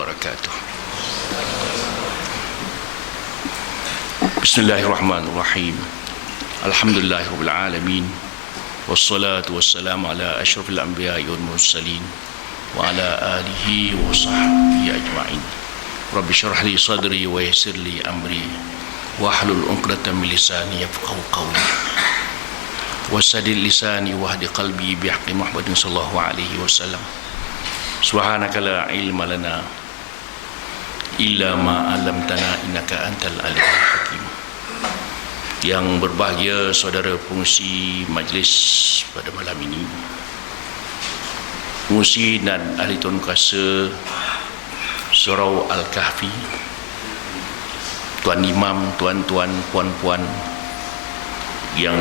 wabarakatuh. Bismillahirrahmanirrahim. Alhamdulillahirabbil alamin. Wassalatu wassalamu ala asyrafil anbiya'i wal mursalin wa ala alihi wa sahbihi ajma'in. Rabbi shrah li sadri wa yassir li amri wahlul 'uqdatam min lisani yafqahu qawli. Wasadil lisani wahdi qalbi bihaqqi Muhammadin sallallahu alaihi wasallam. Subhanaka la ilma lana illa ma 'allamtana innaka antal alimul hakim. Yang berbahagia saudara pengurusi majlis pada malam ini, pengurusi dan ahli tuan kuasa Surau Al-Kahfi, tuan imam, tuan-tuan, puan-puan yang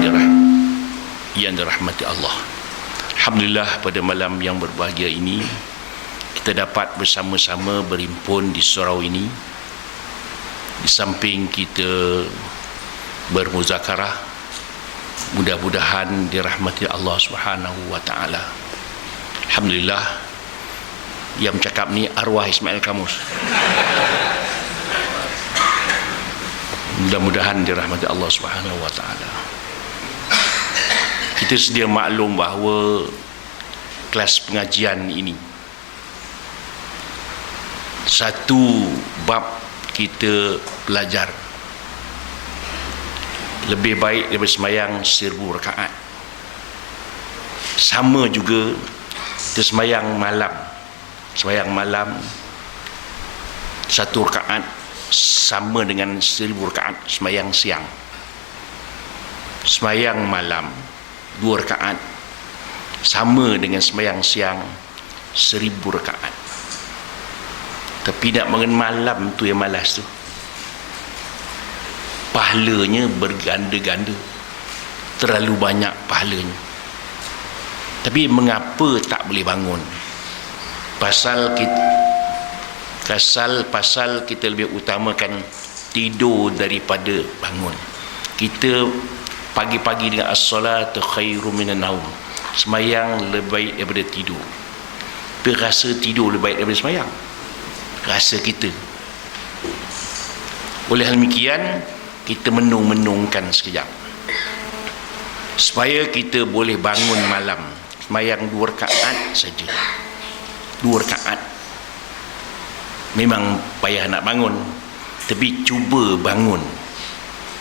dirahmati Allah. Alhamdulillah, pada malam yang berbahagia ini kita dapat bersama-sama berhimpun di surau ini. Di samping kita bermuzakarah, mudah-mudahan dirahmati Allah Subhanahu wa taala. Alhamdulillah, yang cakap ni arwah Ismail Kamus. Mudah-mudahan dirahmati Allah Subhanahu wa taala. Kita sedia maklum bahawa kelas pengajian ini satu bab kita belajar lebih baik daripada sembahyang 1000 rakaat. Sama juga kita sembahyang malam. Sembahyang malam 1 rakaat sama dengan 1000 rakaat sembahyang siang. Sembahyang malam 2 rakaat sama dengan sembahyang siang 1000 rakaat. Tapi nak bangun malam tu yang malas tu, pahalanya berganda-ganda, terlalu banyak pahalanya. Tapi mengapa tak boleh bangun? Pasal kita lebih utamakan tidur daripada bangun. Kita pagi-pagi dengan as-salatu khairum minan naum, sembahyang lebih baik daripada tidur. Tapi rasa tidur lebih baik daripada sembahyang, rasa kita. Oleh hal demikian, kita menung-menungkan sekejap supaya kita boleh bangun malam, sembahyang 2 rakaat saja. 2 rakaat memang payah nak bangun, tapi cuba bangun.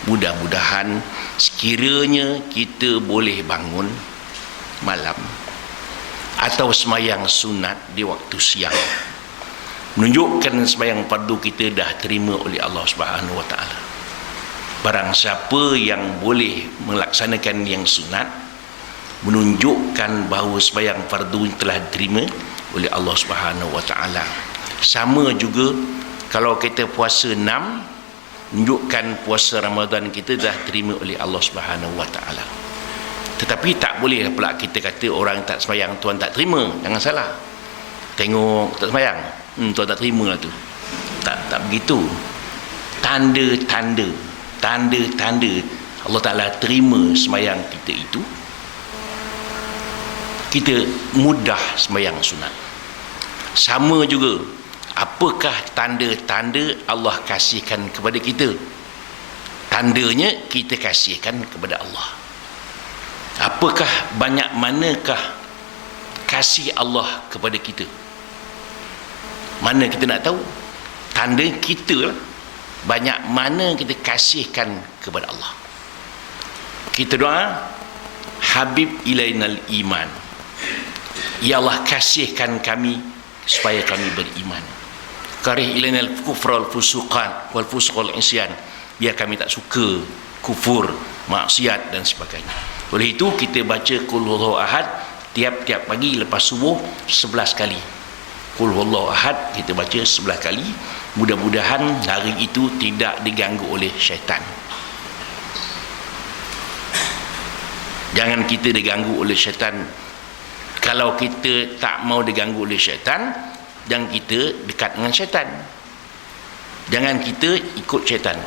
Mudah-mudahan sekiranya kita boleh bangun malam atau sembahyang sunat di waktu siang, menunjukkan sembahyang fardu kita dah terima oleh Allah Subhanahu wa taala. Barang siapa yang boleh melaksanakan yang sunat, menunjukkan bahawa sembahyang fardu telah diterima oleh Allah Subhanahu wa taala. Sama juga kalau kita puasa 6, menunjukkan puasa Ramadan kita dah terima oleh Allah Subhanahu wa taala. Tetapi tak boleh pula kita kata orang tak sembahyang Tuhan tak terima. Jangan salah. Tengok tak sembahyang, Tuhan tak terima lah tu. Tak begitu. Tanda-tanda Allah Taala terima sembahyang kita itu, kita mudah sembahyang sunat. Sama juga, apakah tanda-tanda Allah kasihkan kepada kita? Tandanya kita kasihkan kepada Allah. Apakah, banyak manakah kasih Allah kepada kita? Mana kita nak tahu? Tanda kita lah, banyak mana kita kasihkan kepada Allah. Kita doa, Habib ilainal iman, ya Allah kasihkan kami supaya kami beriman. Karih ilainal kufra wal fusuqan wal fusuq wal isyan, biar kami tak suka kufur, maksiat dan sebagainya. Oleh itu kita baca qul huwallahu ahad tiap-tiap pagi lepas subuh 11 kali. Qul huwallahu ahad kita baca 11 kali. Mudah-mudahan hari itu tidak diganggu oleh syaitan. Jangan kita diganggu oleh syaitan. Kalau kita tak mau diganggu oleh syaitan, jangan kita dekat dengan syaitan. Jangan kita ikut syaitan.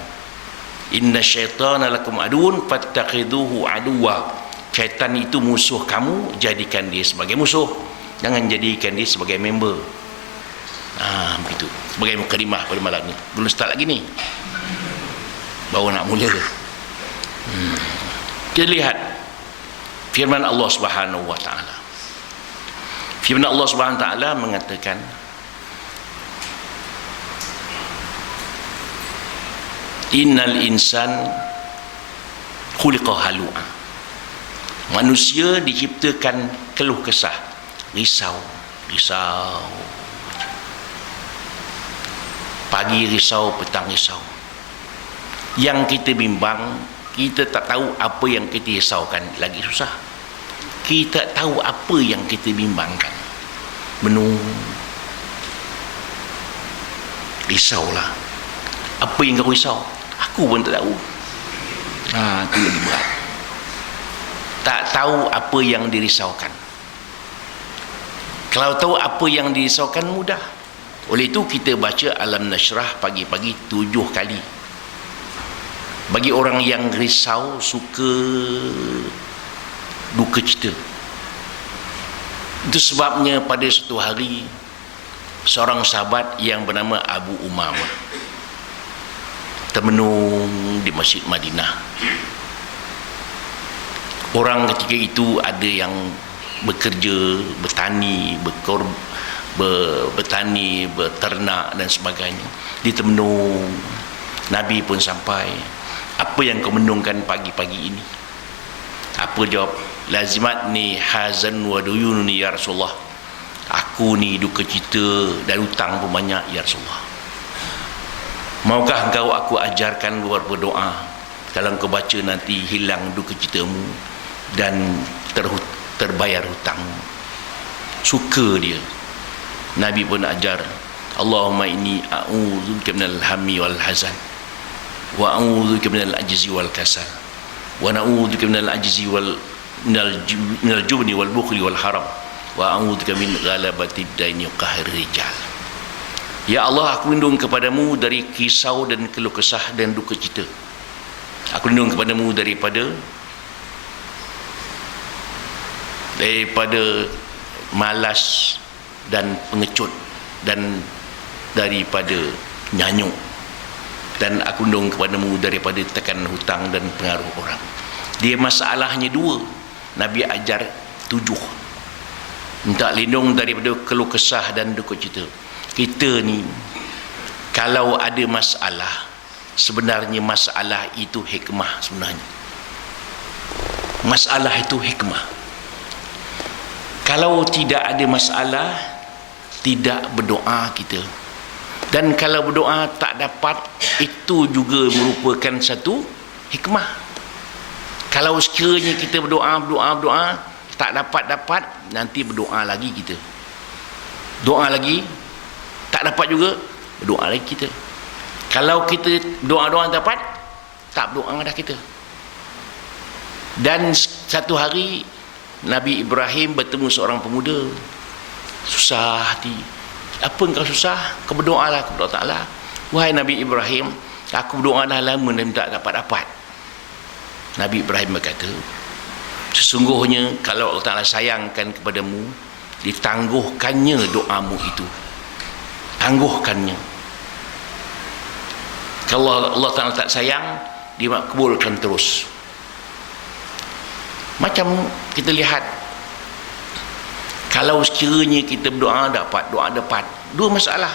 Inna syaitana lakum aduun fattakhiduhu aduwa. Syaitan itu musuh kamu, jadikan dia sebagai musuh. Jangan jadikan dia sebagai member. Begitu. Sebagai mukadimah pada malam ni. Belum start lagi ni. Baru nak mula. Kita lihat firman Allah Subhanahu wa taala. Firman Allah Subhanahu wa taala mengatakan, innal insan khuliqa halu'a. Manusia diciptakan keluh kesah, risau. Pagi risau, petang risau. Yang kita bimbang, kita tak tahu apa yang kita risaukan, lagi susah. Kita tak tahu apa yang kita bimbangkan. Risaulah. Apa yang kau risau? Aku pun tak tahu. Itu lagi berat. Tak tahu apa yang dirisaukan. Kalau tahu apa yang dirisaukan, mudah. Oleh itu kita baca Alam Nashrah pagi-pagi 7 kali. Bagi orang yang risau, suka duka cita. Itu sebabnya pada suatu hari seorang sahabat yang bernama Abu Umamah termenung di Masjid Madinah. Orang ketika itu ada yang bekerja, bertani, bertani, berternak dan sebagainya. Dia termenung. Nabi pun sampai. Apa yang kau menungkan pagi-pagi ini? Apa jawab? Lazimatni hazan wa duyunni ya Rasulullah. Aku ni duka cita dan hutang pun banyak ya Rasulullah. Maukah engkau aku ajarkan berdoa? Kalau engkau baca nanti hilang duka citamu dan terbayar hutangmu. Suka dia. Nabi pun ajar, Allahumma inni a'udzubika minal hammi wal hazan wa a'udzubika minal ajzi wal kasal wa na'udzubika minal ajzi wal minal jubni wal bukhli wal haram wa a'udzubika min ghalabati daini wa qahri rijal. Ya Allah, aku lindung kepadamu dari kisau dan keluh kesah dan duka cita. Aku lindung kepadamu daripada malas dan pengecut dan daripada nyanyuk, dan aku lindung kepadamu daripada tekanan hutang dan pengaruh orang. Dia masalahnya 2, Nabi ajar 7. Minta lindung daripada keluh kesah dan duka cita. Kita ni kalau ada masalah, sebenarnya masalah itu hikmah. Sebenarnya masalah itu hikmah. Kalau tidak ada masalah, tidak berdoa kita. Dan kalau berdoa tak dapat, itu juga merupakan satu hikmah. Kalau sekiranya kita berdoa tak dapat, nanti berdoa lagi kita. Doa lagi tak dapat juga, berdoa lagi kita. Kalau kita doa dapat, tak berdoa dah kita. Dan satu hari Nabi Ibrahim bertemu seorang pemuda, susah hati. Apa engkau susah? Kau berdoalah kepada Allah Ta'ala. Wahai Nabi Ibrahim, aku berdoa dah lama dan tak dapat. Nabi Ibrahim berkata, sesungguhnya kalau Allah Ta'ala sayangkan kepadamu, ditangguhkannya doamu itu. Tangguhkannya. Kalau Allah Ta'ala tak sayang, dia kabulkan terus. Macam kita lihat, kalau sekiranya kita berdoa dapat, dua masalah.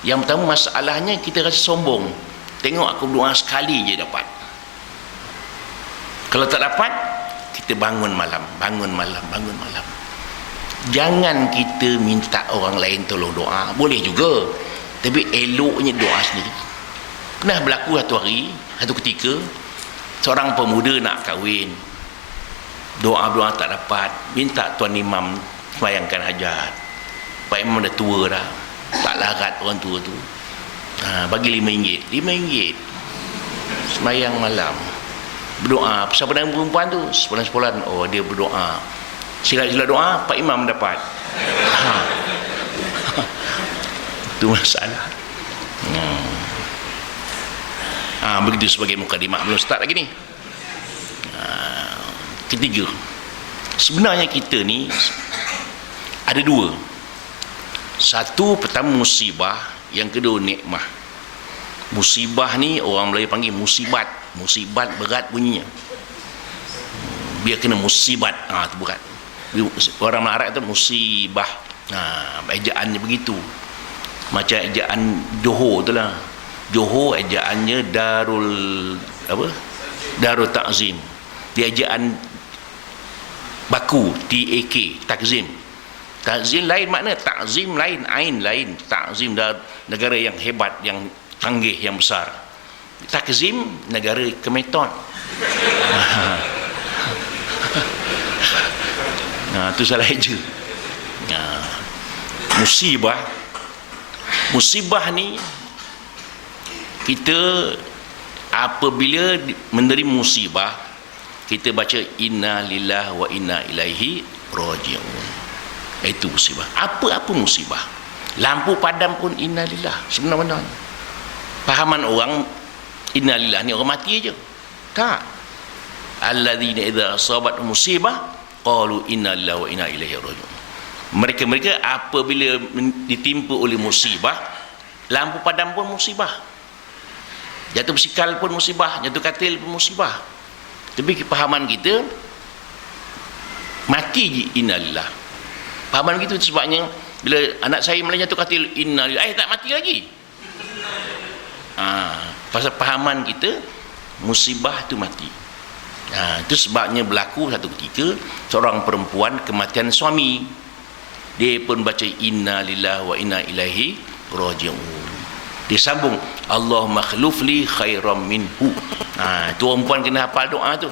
Yang pertama, masalahnya kita rasa sombong. Tengok aku berdoa sekali je dapat. Kalau tak dapat, kita bangun malam. Jangan kita minta orang lain tolong doa. Boleh juga, tapi eloknya doa sendiri. Pernah berlaku satu ketika, seorang pemuda nak kahwin. Doa tak dapat, minta tuan imam sembahyangkan hajat. Pak imam dah tua dah, tak larat orang tua tu. Bagi RM5. Sembahyang malam, berdoa. Pasal pedang perempuan tu, sebulan-sebulan, dia berdoa. Sila doa, Pak Imam dapat. Itu masalah. Begitu sebagai mukadimah. Belum start lagi ni. Ketiga, sebenarnya kita ni ada 2. Satu, pertama musibah, yang kedua nikmah. Musibah ni orang Melayu panggil musibat. Musibat berat bunyinya. Biar kena musibat, tu berat. Orang Arab tu musibah. Ejaannya begitu. Macam ejaan Johor tu lah. Johor ejaannya Darul Takzim. Dia ejaan baku, TAK, Takzim. Takzim lain makna, takzim lain, ain lain. Takzim negara yang hebat, yang canggih, yang besar. Takzim negara kemeton. Itu salah eja. Musibah ni, kita apabila menerima musibah, kita baca inna lillahi wa inna ilaihi raji'un. Itu musibah. Apa musibah? Lampu padam pun inna lillah. Sebenarnya pahaman orang inna lillah ni orang mati aja. Tak. Alladzina idza asabat musibah qalu inna lillahi wa inna ilaihi raji'un. Mereka apabila ditimpa oleh musibah, lampu padam pun musibah, jatuh bersikal pun musibah, jatuh katil pun musibah. Tapi kepahaman kita mati je innalillah. Pahaman gitu, sebabnya bila anak saya mulai jatuh katil innalillah, tak mati lagi. Pasal pahaman kita musibah tu mati. Itu sebabnya berlaku satu ketika seorang perempuan kematian suami, dia pun baca inna lillahi wa inna ilaihi raji'un. Dia sambung Allahumma khlufli khairam minhu. Tu perempuan kena hafal doa tu.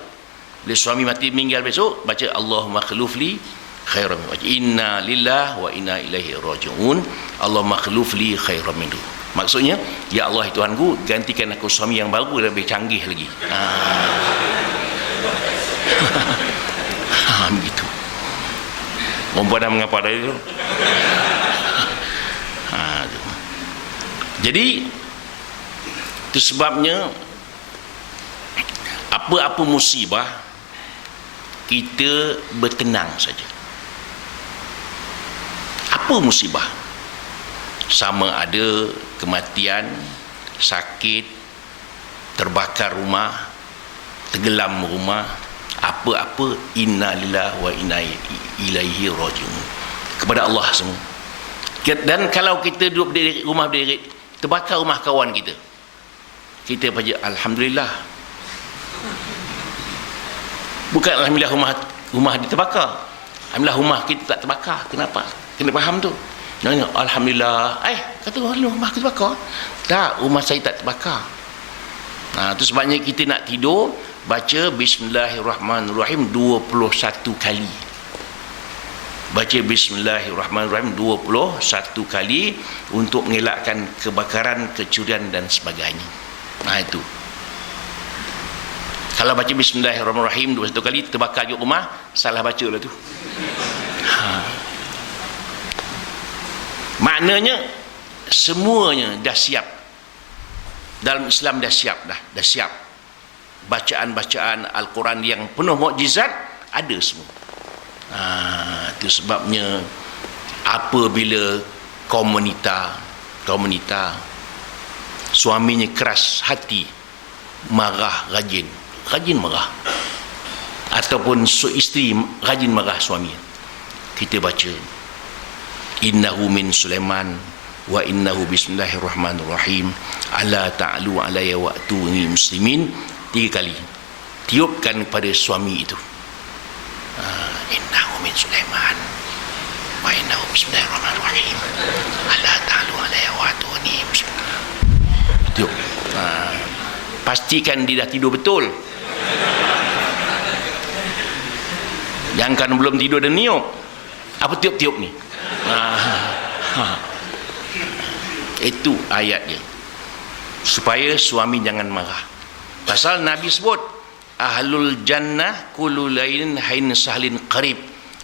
Bila suami mati meninggal besok, baca Allahumma khlufli khairam minhu. Inna lillahi wa inna ilaihi raji'un. Allahumma khlufli khairam minhu. Maksudnya, ya Allah Tuhanku, gantikan aku suami yang baru, lebih canggih lagi. Begitu. Perempuan dah mengapa dari itu. Jadi itu sebabnya apa-apa musibah kita bertenang saja. Apa musibah? Sama ada kematian, sakit, terbakar rumah, tenggelam rumah, apa-apa, inna lillahi wa inna ilaihi raji'un. Kepada Allah semua. Dan kalau kita duduk di rumah berdiri, terbakar rumah kawan kita, kita baca alhamdulillah. Bukan alhamdulillah rumah dia terbakar, alhamdulillah rumah kita tak terbakar. Kenapa? Kena faham tu. Alhamdulillah, kata rumah kita terbakar. Tak, rumah saya tak terbakar. Itu sebabnya kita nak tidur baca bismillahirrahmanirrahim 21 kali. Baca bismillahirrahmanirrahim 21 kali untuk mengelakkan kebakaran, kecurian dan sebagainya. Itu. Kalau baca bismillahirrahmanirrahim 21 kali terbakar juga rumah, salah baca lah tu. Maknanya semuanya dah siap. Dalam Islam dah siap dah siap. Bacaan-bacaan Al-Quran yang penuh mukjizat ada semua. Itu sebabnya apabila komunita suaminya keras hati, marah, rajin marah, ataupun isteri rajin marah suami, kita baca innahu min Sulaiman wa innahu bismillahirrahmanirrahim ala ta'alu alayya wa atuni muslimin 3 kali. Tiupkan kepada suami itu, innahu min Sulaiman wa innahu bismillahirrahmanirrahim ala ta'alu alayya wa atuni muslimin. Tiup. Pastikan dia dah tidur betul. Jangan belum tidur dan niup. Apa tiup-tiup ni? Itu ayat dia, supaya suami jangan marah. Pasal Nabi sebut ahlul jannah kullu lailin hain sahlin qarib.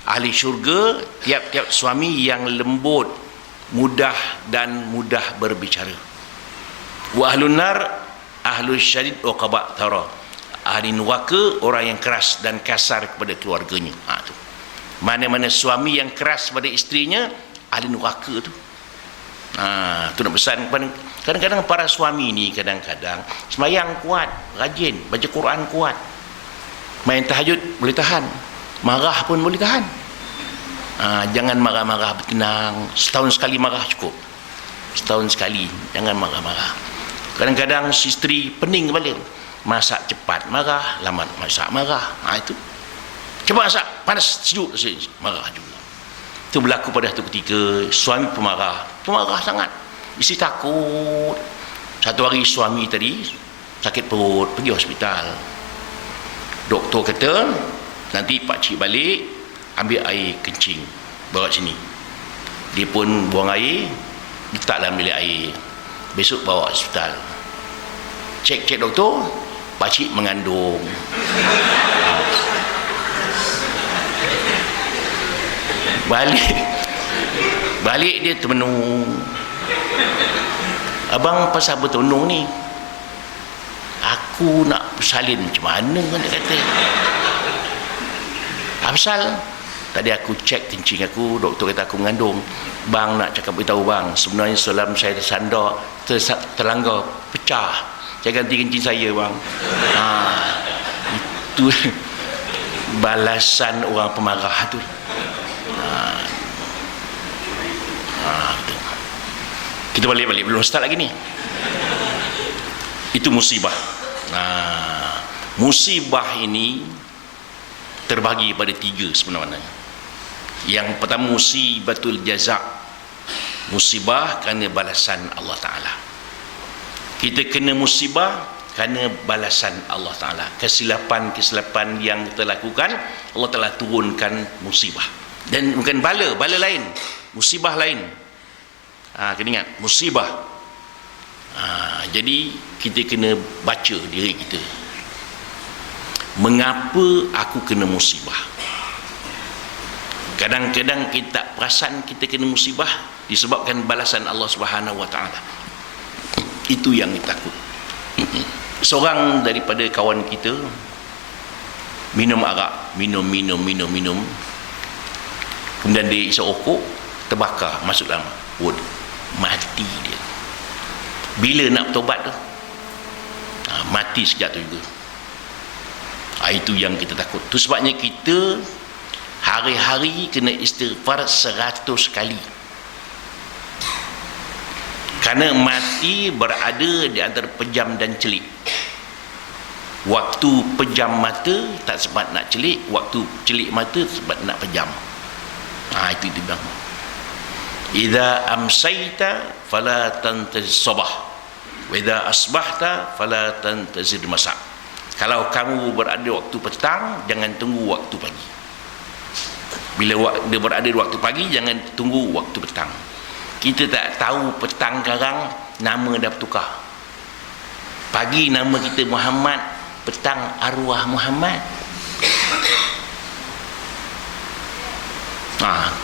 Ahli syurga tiap-tiap suami yang lembut, mudah dan mudah berbicara. Wa ahlun nar ahlul syadid uqaba tara. Ahli neraka orang yang keras dan kasar kepada keluarganya. Tu. Mana-mana suami yang keras pada isterinya, ahli neraka tu. Tu nak pesan kepada kadang-kadang para suami ni, kadang-kadang sembahyang kuat, rajin, baca Quran kuat, main tahajud boleh tahan, marah pun boleh tahan. Jangan marah-marah, bertenang. Setahun sekali marah cukup. Setahun sekali, jangan marah-marah. Kadang-kadang isteri pening kepala, masak cepat marah, lambat masak marah. Itu cepat masak, panas sejuk marah juga. Itu berlaku pada satu ketika suami pemarah sangat, isteri takut. Satu hari suami tadi sakit perut, pergi hospital. Doktor kata nanti pakcik balik ambil air kencing bawa sini. Dia pun buang air, letak dalam bilik air, besok bawa hospital. Cek doktor, pakcik mengandung. Balik dia termenung. Abang pasal bertunung ni, aku nak bersalin macam mana kan dia kata. Pasal tadi aku cek kencing aku, doktor kata aku mengandung. Bang nak cakap beritahu bang, sebenarnya semalam saya tersandak, terlanggar, pecah. Saya ganti kencing saya bang. Itu balasan orang pemarah tu. Kita balik belum start lagi ni. Itu musibah. Musibah ini terbagi pada 3 sebenarnya. Yang pertama musibatul jaza', musibah kerana balasan Allah Ta'ala. Kita kena musibah kerana balasan Allah Ta'ala. Kesilapan yang kita lakukan, Allah Ta'ala turunkan musibah. Dan bukan bala lain, musibah lain. Kena ingat, musibah. Jadi kita kena baca diri kita, mengapa aku kena musibah. Kadang-kadang kita tak perasan kita kena musibah disebabkan balasan Allah Subhanahu Wa Taala. Itu yang kita takut. Seorang daripada kawan kita minum arak, minum. Kemudian dia isap rokok, terbakar masuk dalam wood, mati dia. Bila nak bertobat tu? Mati sejak tu juga. Itu yang kita takut. Tu sebabnya kita hari-hari kena istighfar 100 kali. Kerana mati berada di antara pejam dan celik. Waktu pejam mata tak sempat nak celik, waktu celik mata sempat nak pejam. Itu dia bilang. Idza amsayta fala tantazir sabah, wa idza asbahta fala tantazir masa. Kalau kamu berada waktu petang, jangan tunggu waktu pagi. Bila dia berada di waktu pagi, jangan tunggu waktu petang. Kita tak tahu petang sekarang nama dah bertukar. Pagi nama kita Muhammad, petang arwah Muhammad.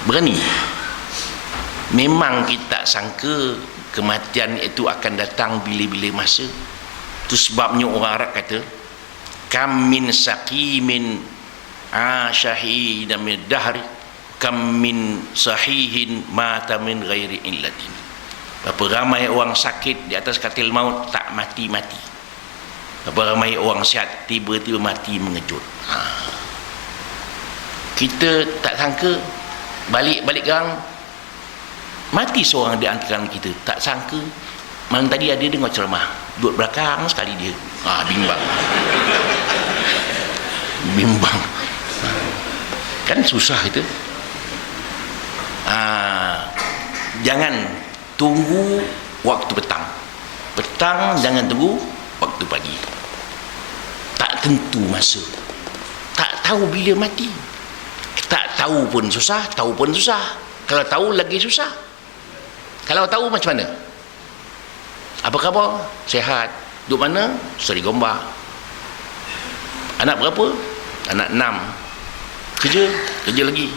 Berani. Memang kita tak sangka kematian itu akan datang bila-bila masa. Itu sebabnya orang Arab kata, kam min saqimin ashahidan min dahri, kam min sahihin mata min ghairi illatin. Berapa ramai orang sakit di atas katil maut tak mati-mati. Berapa ramai orang sihat tiba-tiba mati mengejut. Kita tak sangka balik gang mati seorang di antara kita. Tak sangka malam tadi ada dengar ceramah, duduk belakang sekali dia. Bimbang. Kan susah itu. Jangan tunggu waktu petang. Petang jangan tunggu waktu pagi. Tak tentu masa. Tak tahu bila mati. Tak tahu pun susah, tahu pun susah. Kalau tahu lagi susah. Kalau tahu macam mana? Apa khabar? Sehat. Duduk mana? Seri Gombak. Anak berapa? Anak 6. Kerja lagi.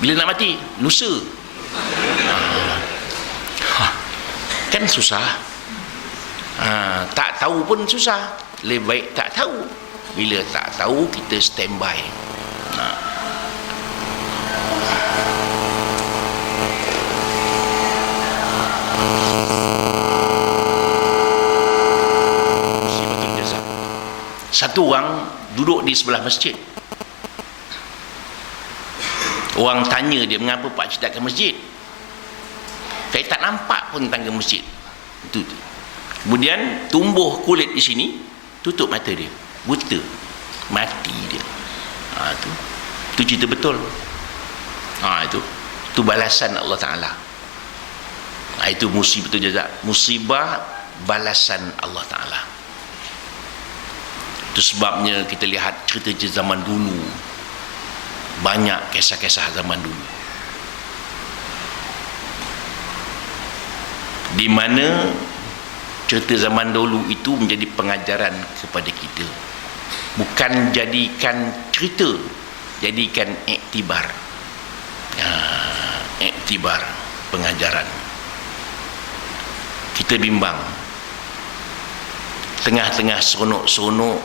Bila nak mati? Lusa. Kan susah. Tak tahu pun susah. Lebih baik tak tahu. Bila tak tahu, kita standby. Satu orang duduk di sebelah masjid. Orang tanya dia, mengapa pak cik tak ke masjid? Saya tak nampak pun tangga masjid. Itu. Kemudian tumbuh kulit di sini, tutup mata dia, buta, mati dia. Itu cerita betul. Itu balasan Allah Taala. Itu musibah betul jaza. Musibah balasan Allah Taala. Itu sebabnya kita lihat cerita zaman dulu, banyak kisah-kisah zaman dulu di mana cerita zaman dulu itu menjadi pengajaran kepada kita. Bukan jadikan cerita, jadikan iktibar. Iktibar, pengajaran. Kita bimbang, tengah-tengah seronok-seronok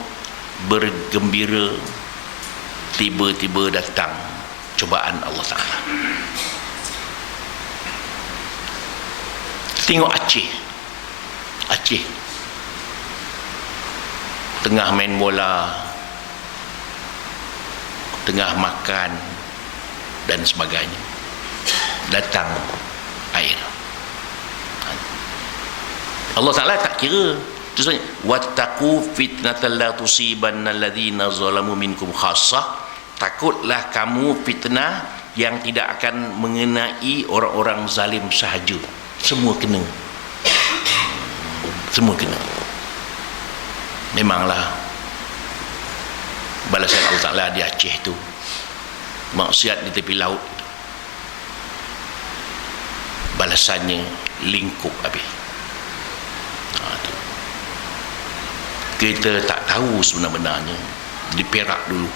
bergembira, tiba-tiba datang cubaan Allah Ta'ala. Tengok Aceh tengah main bola, tengah makan dan sebagainya, datang air. Allah Ta'ala tak kira. Terus wattaqu fitnatan la tusibanna alladhina zalamu minkum khassah. Takutlah kamu fitnah yang tidak akan mengenai orang-orang zalim sahaja. Semua kena. Semua kena. Memanglah balasan Allah Ta'ala di Aceh tu, maksiat di tepi laut itu, balasannya lingkup habis. Kita tak tahu sebenarnya di Perak dulu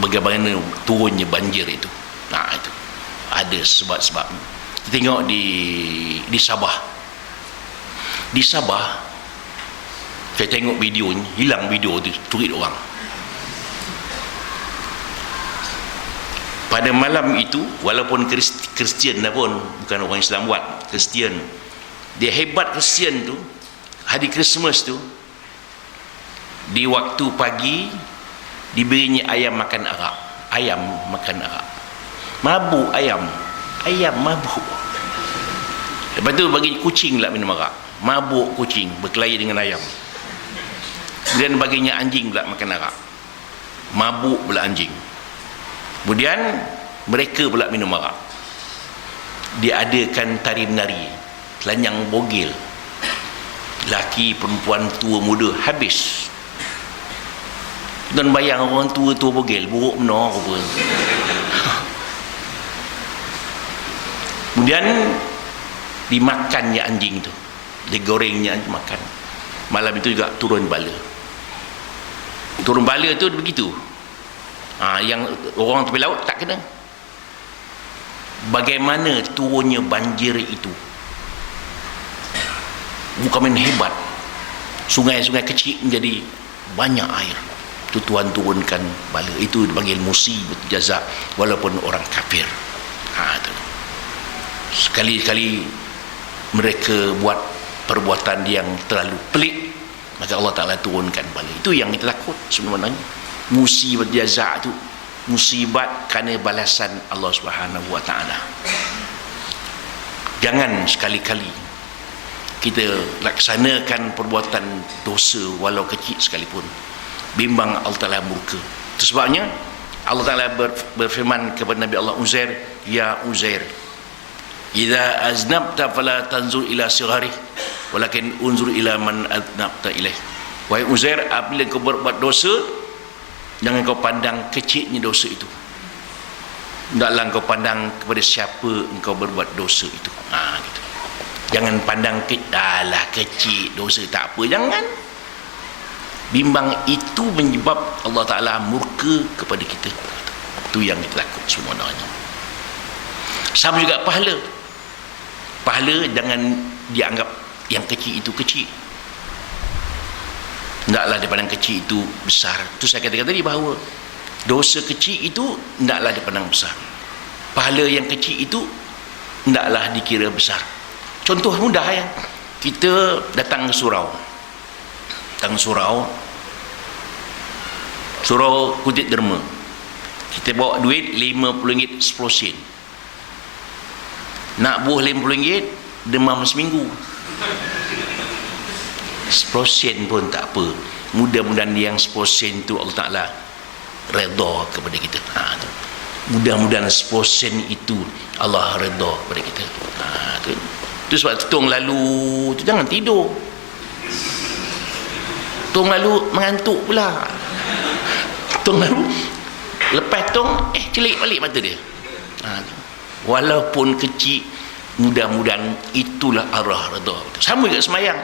bagaimana turunnya banjir itu. Itu ada sebab-sebab. Kita tengok di Sabah. Di Sabah, saya tengok videonya, hilang video tu, turit orang. Pada malam itu, walaupun Kristian dah pun, bukan orang Islam buat, Kristian. Dia hebat Kristian tu, hari Christmas tu, di waktu pagi diberinya ayam makan arak. Ayam makan arak. Mabuk ayam mabuk. Lepas tu bagi kucing pula minum arak. Mabuk kucing berkelahi dengan ayam. Kemudian baginya anjing pula makan arak. Mabuk pula anjing. Kemudian mereka pula minum arak. Diadakan tari menari, telanjang bogel, laki perempuan tua muda, habis. Dan bayang orang tua bogel, buruk benar apa. Kemudian dimakannya anjing tu, digorengnya anjing makan. Malam itu juga turun bala. Turun bala tu begitu. Yang orang tepi laut tak kena. Bagaimana turunnya banjir itu? Bukan main hebat. Sungai-sungai kecil menjadi banyak air. Itu Tuhan turunkan bala. Itu dipanggil musibah jaza walaupun orang kafir. Itu. Sekali-kali mereka buat perbuatan yang terlalu pelik, maka Allah Ta'ala turunkan bala. Itu yang kita takut sebenarnya. Musibah jaza itu musibat kerana balasan Allah Subhanahu Wa Ta'ala. Jangan sekali-kali kita laksanakan perbuatan dosa walau kecil sekalipun, bimbang Allah Ta'ala murka. Itu sebabnya Allah Ta'ala berfirman kepada Nabi Allah Uzair, ya Uzair, idza aznabta fala tanzur ila sigharih walakin unzur ila man aznabta ilaih. Wahai Uzair, apabila kau berbuat dosa, jangan kau pandang kecilnya dosa itu. Hendaklah kau pandang kepada siapa engkau berbuat dosa itu. Gitu. Jangan pandang kecil dosa tak apa, jangan. Bimbang itu menyebab Allah Ta'ala murka kepada kita. Itu yang kita takut sebenarnya. Sama juga pahala. Pahala jangan dianggap yang kecil itu kecil. Hendaklah dipandang kecil itu besar. Itu saya katakan tadi bahawa dosa kecil itu hendaklah dipandang besar. Pahala yang kecil itu hendaklah dikira besar. Contoh mudah ya. Kita datang ke surau. Datang ke surau, Suruh kutip derma. Kita bawa duit RM50 10 sen. Nak buah RM50 demam seminggu. 10 sen pun tak apa. Mudah-mudahan yang 10 sen tu Allah Ta'ala redha kepada kita. Mudah-mudahan 10 sen itu Allah redha kepada kita. Tu sebab tong lalu tu jangan tidur. Tong lalu mengantuk pula. Tong lalu lepas tong celik balik mata dia. Walaupun kecil, mudah-mudahan itulah arah redha. Sama juga semayang.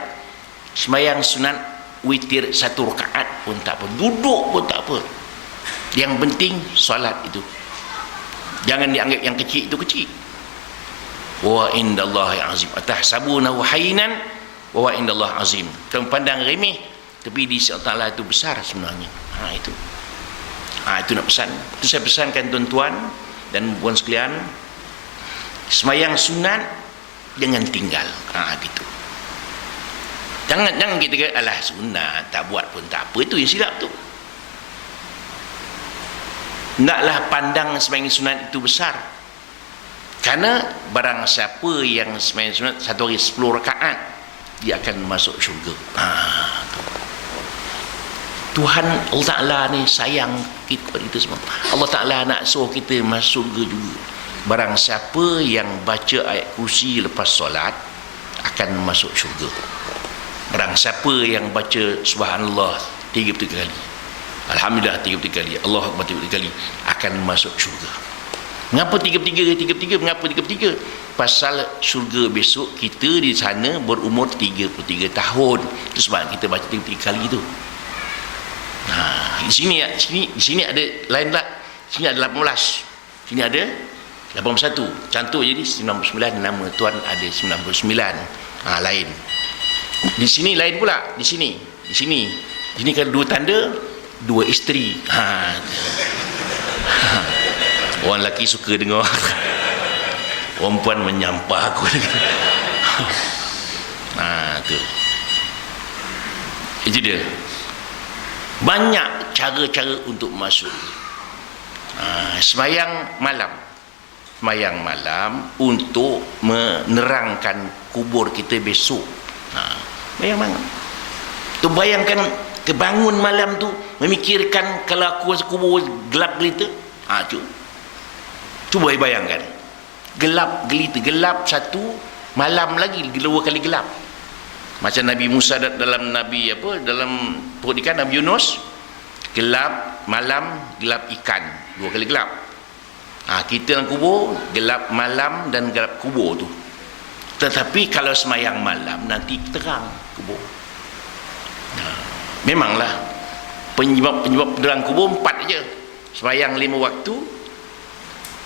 Semayang sunat witir 1 rakaat pun tak apa, duduk pun tak apa. Yang penting solat itu. Jangan dianggap yang kecil itu kecil. Wa indallahi azim. Atahsabunahu hayyinan wa indallahi azim. Kamu pandang remeh, tapi di sisi Allah itu besar sebenarnya. Itu. Itu nak pesan. Itu saya pesankan tuan-tuan dan puan sekalian. Semayang sunat jangan tinggal. Gitu. Jangan kita kata alah sunat tak buat pun tak apa. Itu yang silap tu. Naklah pandang sembahyang sunat itu besar. Kerana barang siapa yang sembahyang sunat 1 hari 10 rakaat, dia akan masuk syurga. Tuhan Allah Ta'ala ni sayang kita semua. Allah Ta'ala nak suruh kita masuk syurga juga. Barang siapa yang baca ayat kursi lepas solat akan masuk syurga. Barang siapa yang baca subhanallah 33 kali, alhamdulillah 33 kali, Allahu akbar 33 kali, akan masuk syurga. Mengapa 33? Mengapa 33? Pasal syurga besok kita di sana berumur 33 tahun. Itu sebab kita baca 33 kali itu. Di sini ada lain tak? Sini ada 18. Sini ada 81. Cantik jadi 99, nama tuan ada 99. Lain. Di sini lain pula. Di sini kan 2 tanda, 2 isteri. Orang lelaki suka dengar. Orang perempuan menyampah aku. Tu. Itu dia. Banyak cara-cara untuk masuk. Semayang malam untuk menerangkan kubur kita besok. Bayang. Tu bayangkan kebangun malam tu memikirkan kalau aku masuk kubur gelap gelita. Cuba bayangkan. Gelap gelita, gelap satu, malam lagi 2 kali gelap. Macam Nabi Musa dalam dalam perut ikan, Nabi Yunus gelap malam, gelap ikan, 2 kali gelap. Kita dalam kubur gelap malam dan gelap kubur tu. Tetapi kalau semayang malam nanti terang kubur. Memanglah penyebab terang kubur 4 aja. Semayang 5 waktu,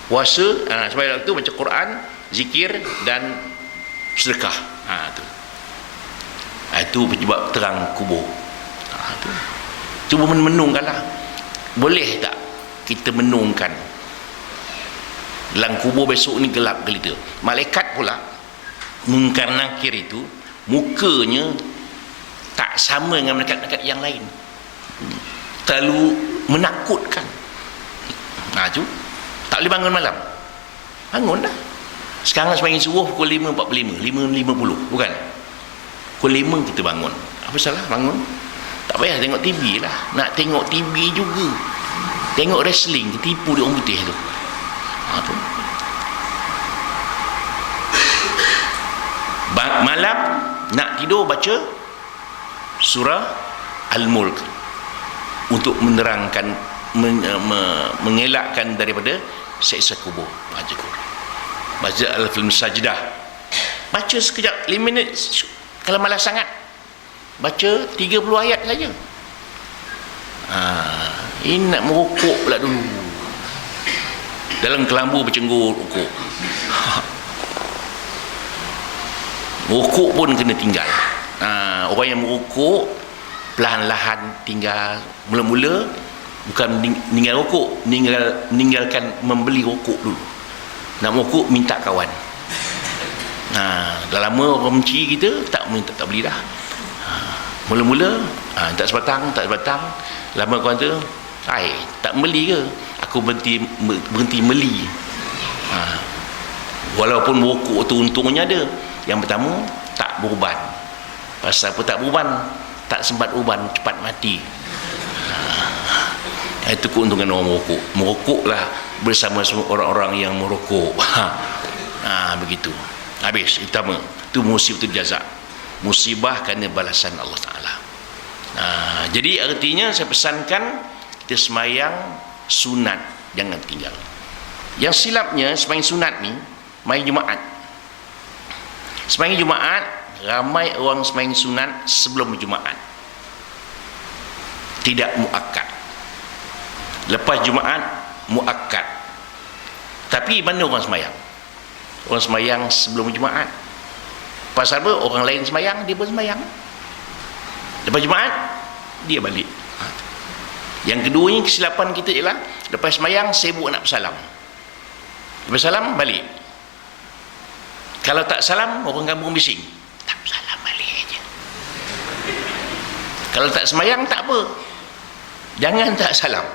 puasa, semayang waktu baca Quran, zikir dan sedekah. Itu penyebab terang kubur. Cuba menungkanlah. Boleh tak kita menungkan dalam kubur besok ni gelap gelita? Malaikat pula Munkar Nakir itu mukanya tak sama dengan malaikat-malaikat yang lain. Terlalu menakutkan. Tu tak boleh bangun malam. Bangun dah. Sekarang sembahyang subuh pukul 5.45, 5.50, bukan? Pukul 5 kita bangun. Apa salah bangun? Tak payah tengok TV lah. Nak tengok TV juga. Tengok wrestling, tipu dia orang putih tu. Tu. Malam nak tidur baca surah Al-Mulk untuk menerangkan, mengelakkan daripada seksa kubur. Baca Al-Film Sajdah, baca sekejap 5 minit. Kalau malas sangat baca 30 ayat saja. Ini nak merokok pula dulu. Dalam kelambu bercenggur rokok. Merokok pun kena tinggal. Orang yang merokok perlahan-lahan tinggal. Mula-mula bukan meninggal rokok, meninggalkan membeli rokok dulu. Nak merokok minta kawan. Dah lama orang benci kita, tak beli dah. Mula-mula tak sebatang. Lama kawan tu Hai, tak meli ke? Aku berhenti meli. Walaupun merokok tu untungnya ada. Yang pertama, tak beruban. Pasal apa tak beruban? Tak sempat uban, cepat mati. Itu keuntungan orang merokok. Merokoklah bersama semua orang-orang yang merokok. Begitu. Habis, itu pertama. Itu musibatul jaza. Musibah kerana balasan Allah Ta'ala. Jadi artinya saya pesankan kita semayang sunat, jangan tinggal. Yang silapnya semayang sunat ni main Jumaat. Semayang Jumaat, ramai orang semayang sunat sebelum Jumaat, tidak muakkad. Lepas Jumaat muakkad. Tapi mana orang semayang? Orang semayang sebelum Jumaat. Pasal apa? Orang lain semayang, dia pun semayang. Lepas Jumaat dia balik. Yang keduanya kesilapan kita ialah lepas semayang sibuk nak bersalam. Lepas salam balik. Kalau tak salam, orang kampung bising, tak salam balik aja. Kalau tak semayang tak apa, jangan tak salam.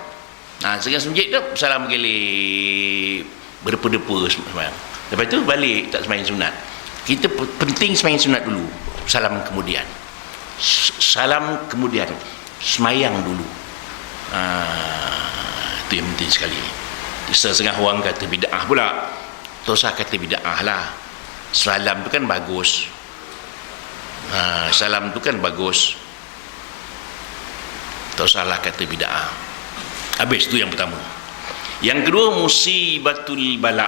Sekarang masjid tu salam gelip, berdepa-depa semayang. Lepas tu balik tak semayang sunat. Kita penting semayang sunat dulu, salam kemudian. Salam kemudian, semayang dulu. Itu yang penting sekali. Setengah orang kata bid'ah pula. Tak usah kata bid'ah lah. Salam tu kan bagus. Salam tu kan bagus. Tak usahlah kata bid'ah. Habis tu yang pertama. Yang kedua, musibatul bala.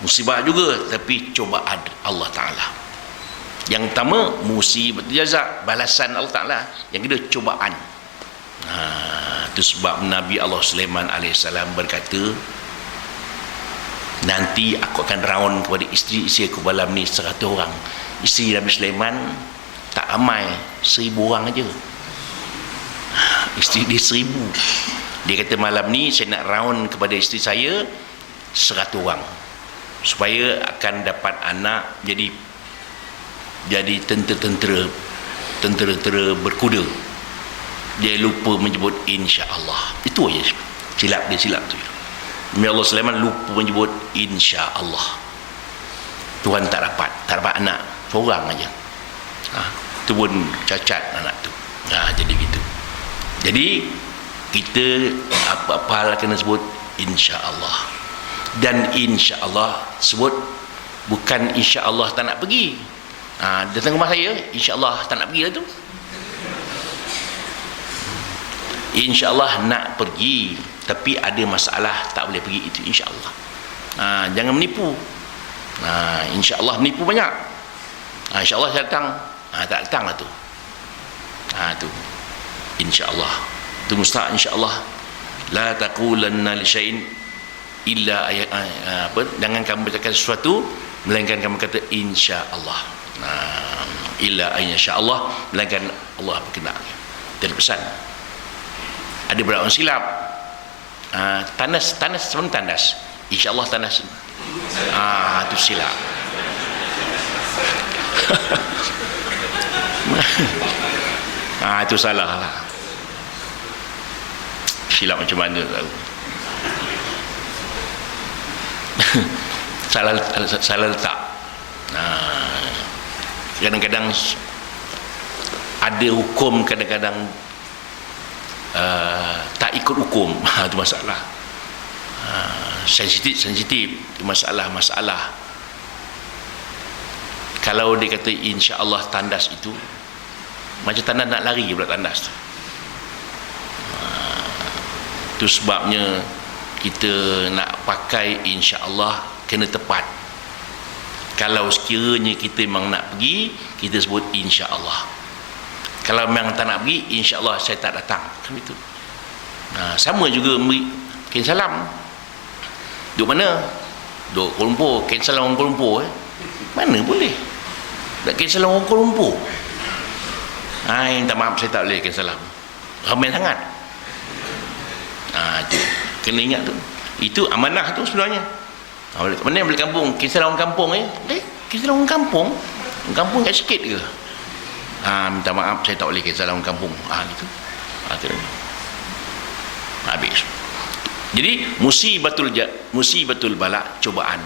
Musibah juga, tapi cobaan Allah Ta'ala. Yang pertama, musibatul jaza, balasan Allah Ta'ala. Yang kedua, cobaan. Itu sebab Nabi Allah Sulaiman AS berkata, nanti aku akan raun kepada isteri-isteri aku malam ni 100 orang. Isteri Nabi Sulaiman tak ramai, 1000 orang aja. Isteri dia 1000. Dia kata malam ni saya nak raun kepada isteri saya 100 orang, supaya akan dapat anak jadi tentera berkuda. Dia lupa menyebut insya-Allah. Itu aja silap tu. Nabi Allah Sulaiman lupa menyebut insya-Allah. Tuhan tak dapat anak, seorang aja. Itu pun cacat anak tu. Jadi gitu. Jadi kita apa-apa hal kena sebut insya-Allah. Dan insya-Allah sebut bukan insya-Allah tak nak pergi. Datang rumah saya, insya-Allah tak nak pergi lah tu. InsyaAllah nak pergi, tapi ada masalah tak boleh pergi, itu insyaAllah. Jangan menipu. InsyaAllah menipu banyak. InsyaAllah saya datang, tak datang lah tu. Tu insyaAllah tu mustahil. InsyaAllah la taqulanna li syai'in illa jangan kamu bercakap sesuatu melainkan kamu kata insyaAllah. Illa insyaAllah, melainkan Allah berkenan. Jadi pesan. Ada beberapa orang silap. Tandas sebelum tandas, insyaAllah tandas. Itu silap. Itu salah lah. Silap macam mana tahu. salah letak. Kadang-kadang ada hukum, kadang-kadang tak ikut hukum. Itu masalah. Sensitif itu masalah. Kalau dia kata insya-Allah tandas itu macam tandas nak lari pula tandas tu. Itu sebabnya kita nak pakai insya-Allah kena tepat. Kalau sekiranya kita memang nak pergi, kita sebut insya-Allah. Kalau memang tak nak pergi, insya-Allah saya tak datang. Macam itu. Sama juga Ken Salam. Duduk mana? Duduk Kuala Lumpur. Ken Salam orang Kuala Lumpur. Mana boleh? Tak Ken Salam orang Kuala Lumpur. Minta maaf saya tak boleh Ken Salam. Ramai sangat. Itu kena ingat tu. Itu amanah tu sebenarnya. Mana yang balik kampung? Ken Salam orang kampung Ken Salam orang kampung? Orang kampung kat sikit ke? Minta maaf saya tak boleh Ken Salam orang kampung. Gitu. Habis. Jadi musibatul bala, cubaan.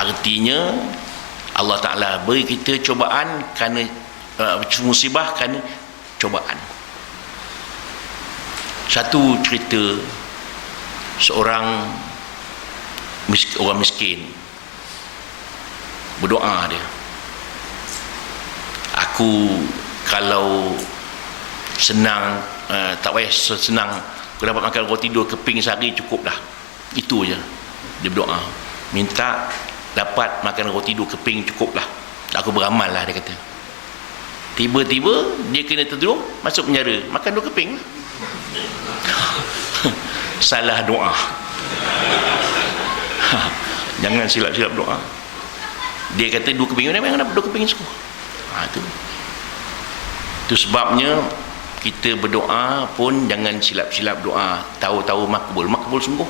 Artinya Allah Ta'ala beri kita cubaan kerana musibah kerana cubaan. Satu cerita seorang orang miskin berdoa dia, aku kalau senang, tak payah senang, aku dapat makan roti 2 keping sehari cukup dah. Itu je dia berdoa, minta dapat makan roti 2 keping cukup lah, aku beramal lah, dia kata. Tiba-tiba dia kena tertuduh masuk penjara, makan 2 keping lah. Salah doa. Jangan silap-silap doa. Dia kata 2 keping, memang dapat 2 keping suku. Itu sebabnya kita berdoa pun jangan silap-silap doa. Tahu-tahu makbul sungguh.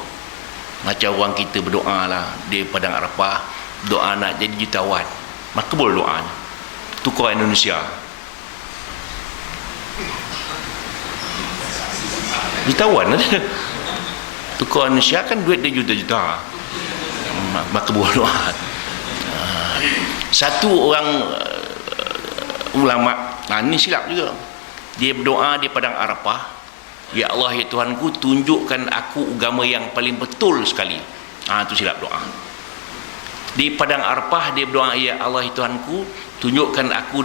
Macam orang kita berdoa lah, dia Padang Arafah doa nak jadi jutawan, makbul doanya. Tukar Indonesia, jutawan lah. Tukar Indonesia kan duit dia juta-juta, makbul doa. Satu orang ulama, ni silap juga, dia berdoa di Padang Arafah, ya Allah, ya Tuhanku, tunjukkan aku agama yang paling betul sekali. Itu silap doa. Di Padang Arafah dia berdoa, ya Allah, ya Tuhanku, tunjukkan aku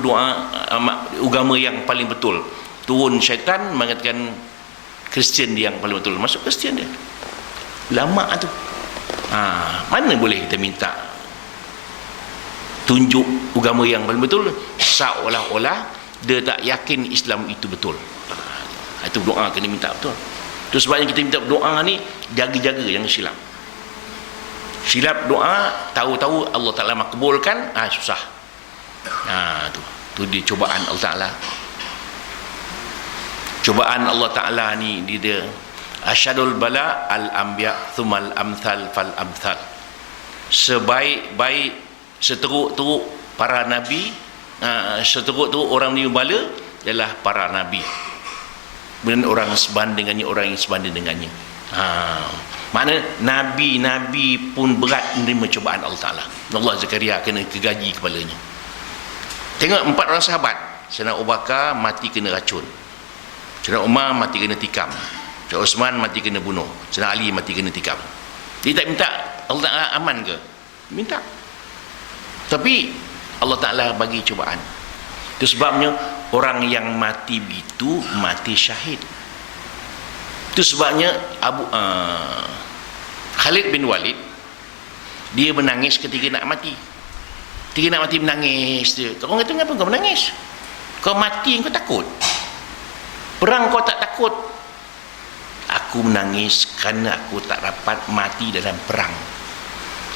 agama yang paling betul. Turun syaitan mengatakan Kristian dia yang paling betul, masuk Kristian dia. Lama tu. Mana boleh kita minta tunjuk agama yang paling betul, seolah-olah dia tak yakin Islam itu betul. Itu doa kena minta betul. Itu sebabnya kita minta doa ni jaga-jaga, jangan silap. Silap doa, tahu-tahu Allah Ta'ala makbulkan, susah. Tu dia cubaan Allah Ta'ala. Cubaan Allah Ta'ala ni dia asyadul bala al-anbiya thumal amthal fal amthal. Sebaik-baik, seteruk-teruk para nabi, seteruk-teruk orang ni bala adalah para nabi. Kemudian orang sebanding dengannya, orang yang sebanding dengannya. Mana nabi-nabi pun berat menerima cubaan Allah Ta'ala. Allah Zakaria kena kegaji kepalanya. Tengok 4 orang sahabat. Sayyidina Abu Bakar mati kena racun, Sayyidina Umar mati kena tikam, Sayyidina Osman mati kena bunuh, Sayyidina Ali mati kena tikam. Dia tak minta Allah Ta'ala aman ke? Minta. Tapi Allah Ta'ala bagi cubaan. Itu sebabnya orang yang mati begitu mati syahid. Itu sebabnya Khalid bin Walid dia menangis ketika nak mati. Ketika nak mati menangis dia. Orang kata, kenapa kau menangis? Kau mati kau takut? Perang kau tak takut? Aku menangis kerana aku tak dapat mati dalam perang.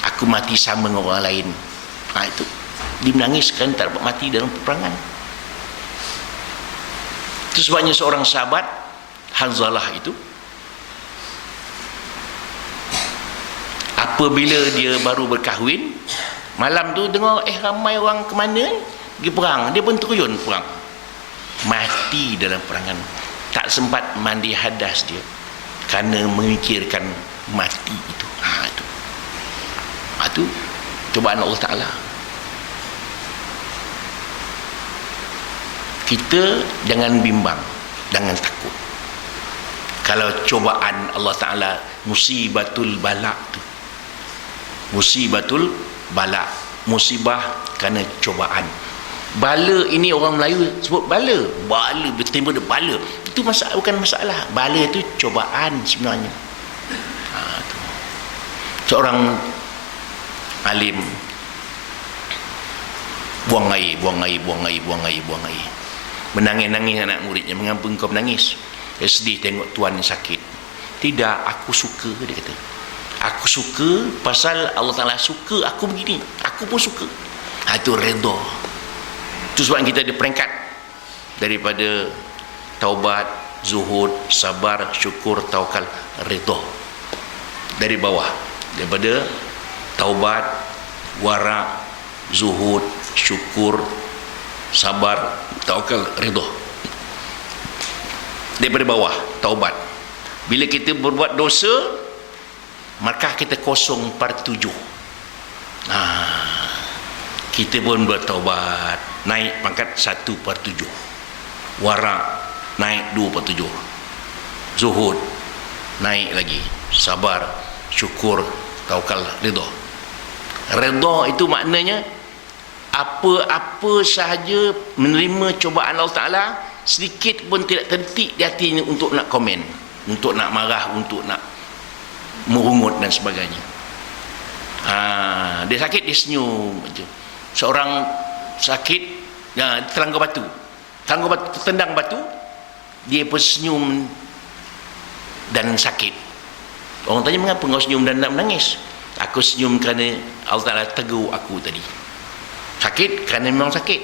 Aku mati sama dengan orang lain. Itu dia menangis kerana tak dapat mati dalam peperangan. Itu sebabnya seorang sahabat Hanzalah itu, apabila dia baru berkahwin, malam tu dengar ramai orang ke mana pergi perang, dia pun terjun perang, mati dalam perangan. Tak sempat mandi hadas dia kerana memikirkan mati itu. Itu cubaan Allah Ta'ala. Kita jangan bimbang, jangan takut. Kalau cubaan Allah Ta'ala, musibatul bala tu, musibatul bala, musibah kerana cubaan. Bala ini orang Melayu sebut bala, betul betul bala. Itu masalah, bukan masalah. Bala itu cubaan sebenarnya. Seorang alim buang air, menangis-nangis anak muridnya. Mengapa engkau menangis? Dia sedih tengok tuan sakit. Tidak, aku suka, dia kata. Aku suka pasal Allah Ta'ala suka aku begini, aku pun suka. Itu redha. Itu sebab kita ada peringkat daripada taubat, zuhud, sabar, syukur, tawakal, redha. Dari bawah, daripada taubat, wara, zuhud, syukur, sabar, tawakal, redha. daripada bawah, taubat. Bila kita berbuat dosa, maka kita 0/7. Kita pun bertaubat, naik pangkat 1/7. Warak naik 2/7. Zuhud naik lagi. Sabar, syukur, tawakal, redha. Redha itu maknanya apa-apa sahaja menerima cubaan Allah Ta'ala, sedikit pun tidak tertik di hatinya untuk nak komen, untuk nak marah, untuk nak merungut dan sebagainya. Dia sakit, dia senyum. Seorang sakit, tertangga batu, tertendang batu, dia pun senyum dan sakit. Orang tanya, mengapa kau senyum dan nak menangis? Aku senyum kerana Allah Ta'ala tegur aku tadi. Sakit kerana memang sakit.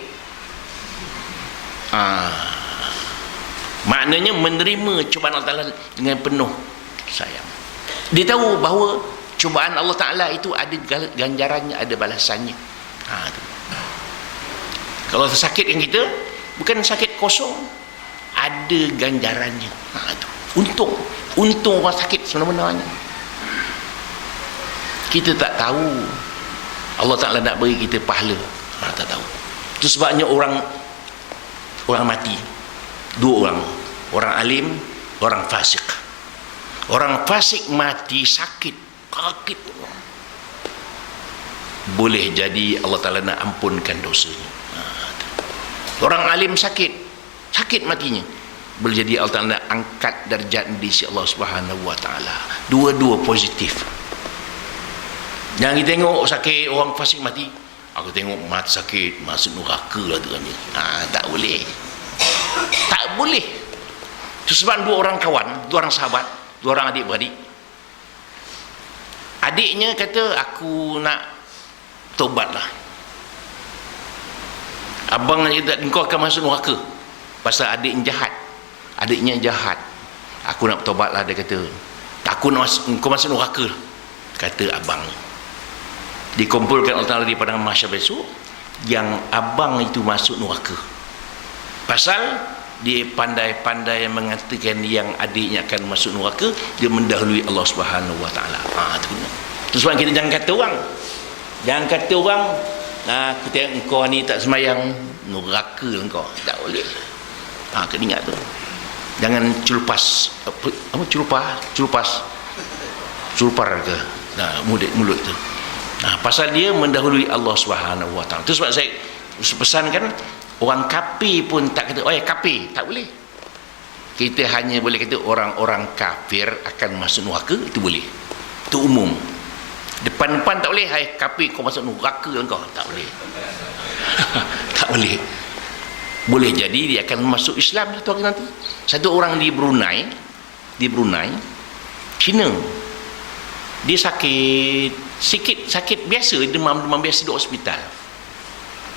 Maknanya menerima cubaan Allah Ta'ala dengan penuh sayang. Dia tahu bahawa cubaan Allah Ta'ala itu ada ganjarannya, ada balasannya. Kalau sakit yang kita, bukan sakit kosong, ada ganjarannya. Untung orang sakit sebenarnya. Kita tak tahu Allah Ta'ala nak beri kita pahala. Tak tahu. Itu sebabnya orang mati 2 orang, orang alim, orang fasik. Orang fasik mati sakit, boleh jadi Allah Ta'ala nak ampunkan dosanya. Orang alim sakit matinya, boleh jadi Allah Ta'ala nak angkat darjat di sisi Allah Subhanahu Wa Ta'ala. Dua-dua positif. Jangan kita tengok sakit orang fasik mati, aku tengok mati sakit masuk neraka lah tu kan. Tak boleh. Tak boleh. Itu sebab 2 orang kawan, 2 orang sahabat, 2 orang adik-beradik. Adiknya kata, aku nak tobatlah. Abang kata, engkau akan masuk neraka pasal adiknya jahat. Aku nak tobatlah, dia kata. Aku nak engkau masuk neraka, kata abang. Dikumpulkan Allah Ta'ala di padang mahsyar besok, yang abang itu masuk neraka pasal dia pandai-pandai mengatakan yang adiknya akan masuk neraka, dia mendahului Allah Subhanahu Wa Ta'ala. Itu sebab kita jangan kata orang, aku tengok engkau ni tak semayang, neraka engkau. Tak boleh. Kena ingat tu. Jangan culpar ke mulut tu. Pasal dia mendahului Allah Subhanahu Wa Ta'ala. Itu sebab saya pesankan, orang kafir pun tak kata, kafir, tak boleh. Kita hanya boleh kata orang-orang kafir akan masuk neraka, itu boleh. Itu umum. Depan-depan tak boleh, hai kafir kau masuk neraka engkau, tak boleh. Tak boleh. Boleh jadi dia akan masuk Islam satu hari nanti. Satu orang di Brunei, Cina, dia sakit biasa, demam biasa di hospital.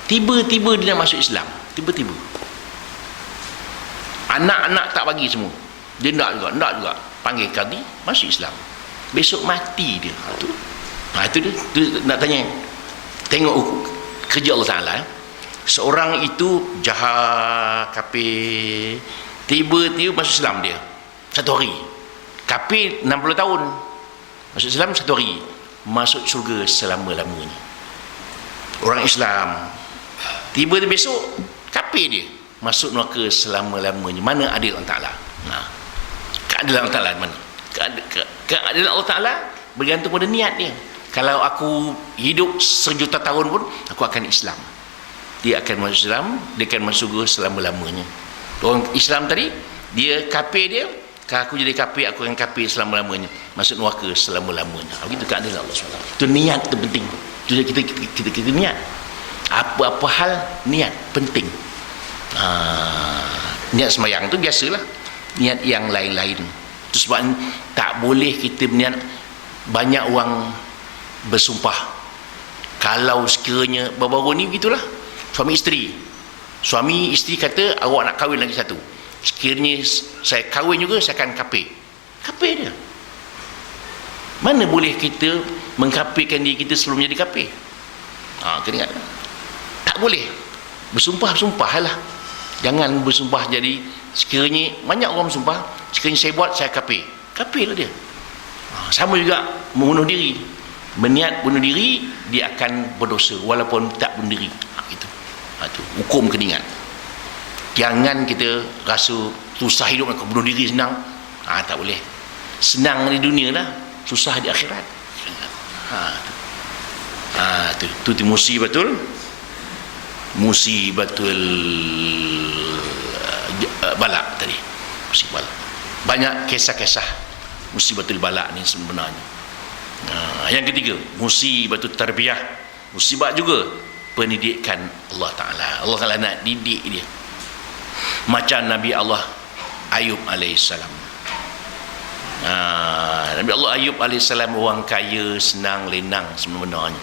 Tiba-tiba dia nak masuk Islam. Tiba-tiba. Anak-anak tak bagi semua. Dia nak juga. Panggil kadi, masuk Islam. Besok mati dia. Itu dia. Itu nak tanya. Tengok kerja Allah Ta'ala. Seorang itu jahat, kafir. Tiba-tiba masuk Islam dia. 1 hari. Kafir 60 tahun. Masuk Islam 1 hari. Masuk syurga selama-lamanya. Orang Islam. Tiba-tiba besok kafir dia, masuk neraka selama-lamanya. Mana adil Allah Ta'ala? Keadilan Allah Ta'ala mana? Keadilan Allah Ta'ala bergantung pada niat dia. Kalau aku hidup 1,000,000 tahun pun, aku akan Islam, dia akan masuk Islam, dia akan masuk syurga selama-lamanya. Orang Islam tadi, dia kafir dia, kalau aku jadi kafir, aku akan kafir selama-lamanya, masuk neraka selama-lamanya. Begitu keadilan Allah SWT. Itu niat itu penting. Itu kita niat. Apa-apa hal, niat penting. Niat semayang tu biasalah. Niat yang lain-lain. Itu sebab tak boleh kita berniat. Banyak orang bersumpah. Kalau sekiranya baru-baru ni begitulah, suami isteri kata, awak nak kahwin lagi satu, sekiranya saya kahwin juga, saya akan kafir dia. Mana boleh kita mengkafirkan diri kita sebelum jadi kafir? Kena ingat. Tak boleh. Bersumpah lah. Jangan bersumpah jadi sekiranya banyak orang sumpah, sekiranya saya buat saya kafir. Kafir lah dia. Sama juga membunuh diri. Berniat bunuh diri, dia akan berdosa walaupun tak bunuh diri. Itu. Itu hukum kena ingat. Jangan kita rasa susah hidup nak bunuh diri senang. Tak boleh. Senang di dunia lah, susah di akhirat. Tu musibatul balak tadi. Musibah balak. Banyak kisah-kisah musibatul balak ni sebenarnya. Yang ketiga, musibatul tarbiyah. Musibah juga pendidikan Allah Ta'ala. Allah Ta'ala nak didik dia. Macam Nabi Allah Ayub alaihissalam. Nabi Allah Ayub alaihissalam orang kaya, senang, lenang sebenarnya.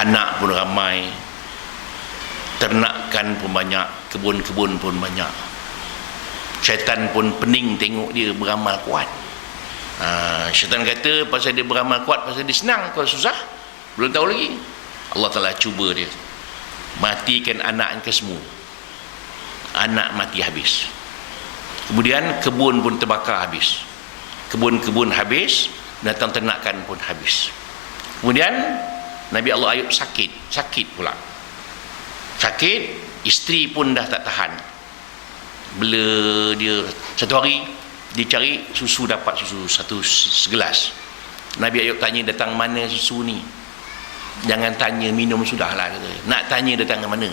Anak pun ramai, ternakan pun banyak, kebun-kebun pun banyak. Syaitan pun pening tengok dia beramal kuat. Syaitan kata pasal dia beramal kuat, pasal dia senang. Kalau susah, belum tahu lagi. Allah Ta'ala cuba dia, matikan anak ke semua. Anak mati habis. Kemudian kebun pun terbakar habis. Kebun-kebun habis, binatang ternakan pun habis. Kemudian Nabi Allah Ayub sakit pula. Sakit, isteri pun dah tak tahan. Bila dia satu hari dia cari susu, dapat susu satu segelas. Nabi Ayub tanya, datang mana susu ni? Jangan tanya, minum sudahlah kata. Nak tanya datang ke mana?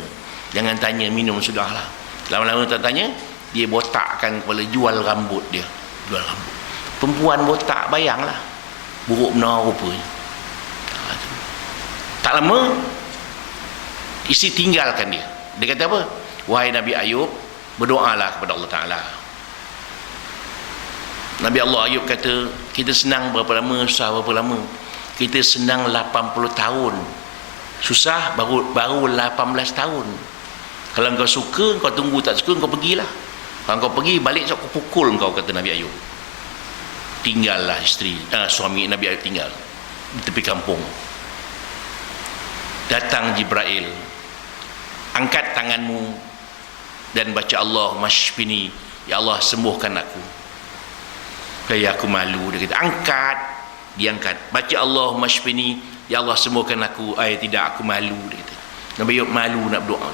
Jangan tanya, minum sudahlah. Lama-lama tak tanya, dia botakkan kepala, jual rambut dia. Jual rambut. Perempuan botak, bayanglah. Buruk benar rupanya. Tak lama isteri tinggalkan dia. Dia kata apa? Wahai Nabi Ayub, berdoalah kepada Allah Ta'ala. Nabi Allah Ayub kata, kita senang berapa lama, susah berapa lama. Kita senang 80 tahun, susah baru 18 tahun. Kalau kau suka, kau tunggu, tak suka kau pergilah. Kalau kau pergi balik, aku pukul kau, kata Nabi Ayub. Tinggallah isteri, suami Nabi Ayub tinggal di tepi kampung. Datang Jibril, angkat tanganmu dan baca Allahumma shfini, ya Allah sembuhkan aku. Kayak aku malu, dia kata angkat, diangkat, baca Allahumma shfini, ya Allah sembuhkan aku. Tidak, aku malu, dia kata. Nabi Ayub malu nak berdoa.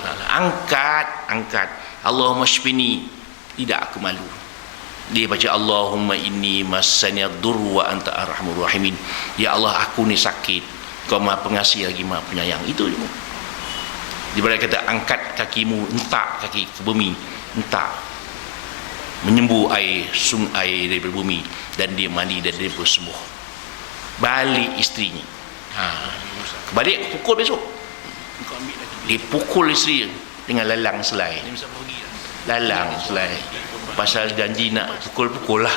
Angkat Allahumma shfini, tidak, aku malu. Dia baca Allahumma inni massani ad-durr wa anta arhamur rahimin, ya Allah aku ni sakit, kau maha pengasih lagi maha penyayang. Itu je. Dia kata angkat kakimu, hentak kaki ke bumi, hentak, menyembuh air daripada bumi, dan dia mandi dan dia pun sembuh. Balik isterinya. Balik pukul besok. Dia pukul isteri dengan lalang selai. Lalang selai. Pasal janji nak pukul lah.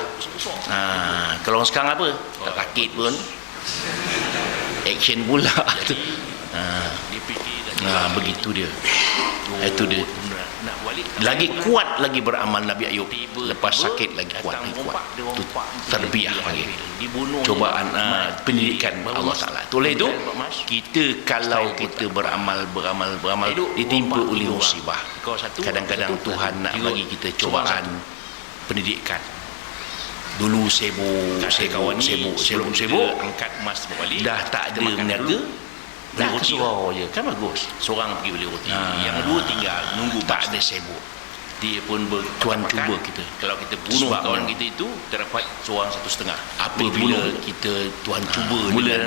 Kalau orang sekarang apa? Tak sakit pun. Action pula tu. Begitu dia. Itu dia. Lagi kuat lagi beramal Nabi Ayub. Lepas sakit lagi kuat. Itu terbiah lagi. Cobaan pendidikan Allah Ta'ala. Oleh itu, kita kalau kita beramal ditimpa oleh musibah. Kadang-kadang Tuhan nak bagi kita cobaan pendidikan. Dulu sibuk angkat emas balik, dah tak ada meniaga, dah ke surau je, kan bagus. Seorang pergi beli roti, yang dua tinggal nunggu, tak ada sibuk. Dia pun Tuhan cuba kita. Kalau kita bunuh kawan kita itu, kita dapat seorang 1,5. Apabila kita Tuhan cuba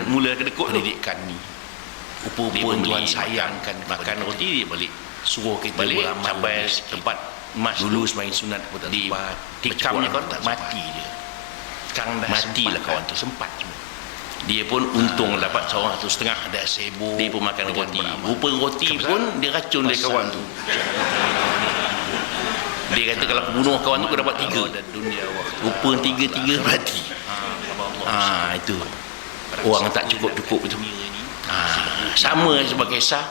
mula kedekut pendidikan ni, rupa-rupa Tuhan sayangkan, makan roti dia balik, suruh kita balik sampai tempat emas. Dulu semain sunat di tikamnya kawan tak mati dia. Sekarang dah matilah kawan tu, sempat cuma. Dia pun untung dapat seorang 1,5, dah sibuk. Dia pun makan roti. Rupa roti pun dia racun dia kawan tu. Dia kata kalau aku bunuh kawan tu aku dapat 3. Rupa 3 mati. Itu orang tak cukup itu. Sama sebagai kisah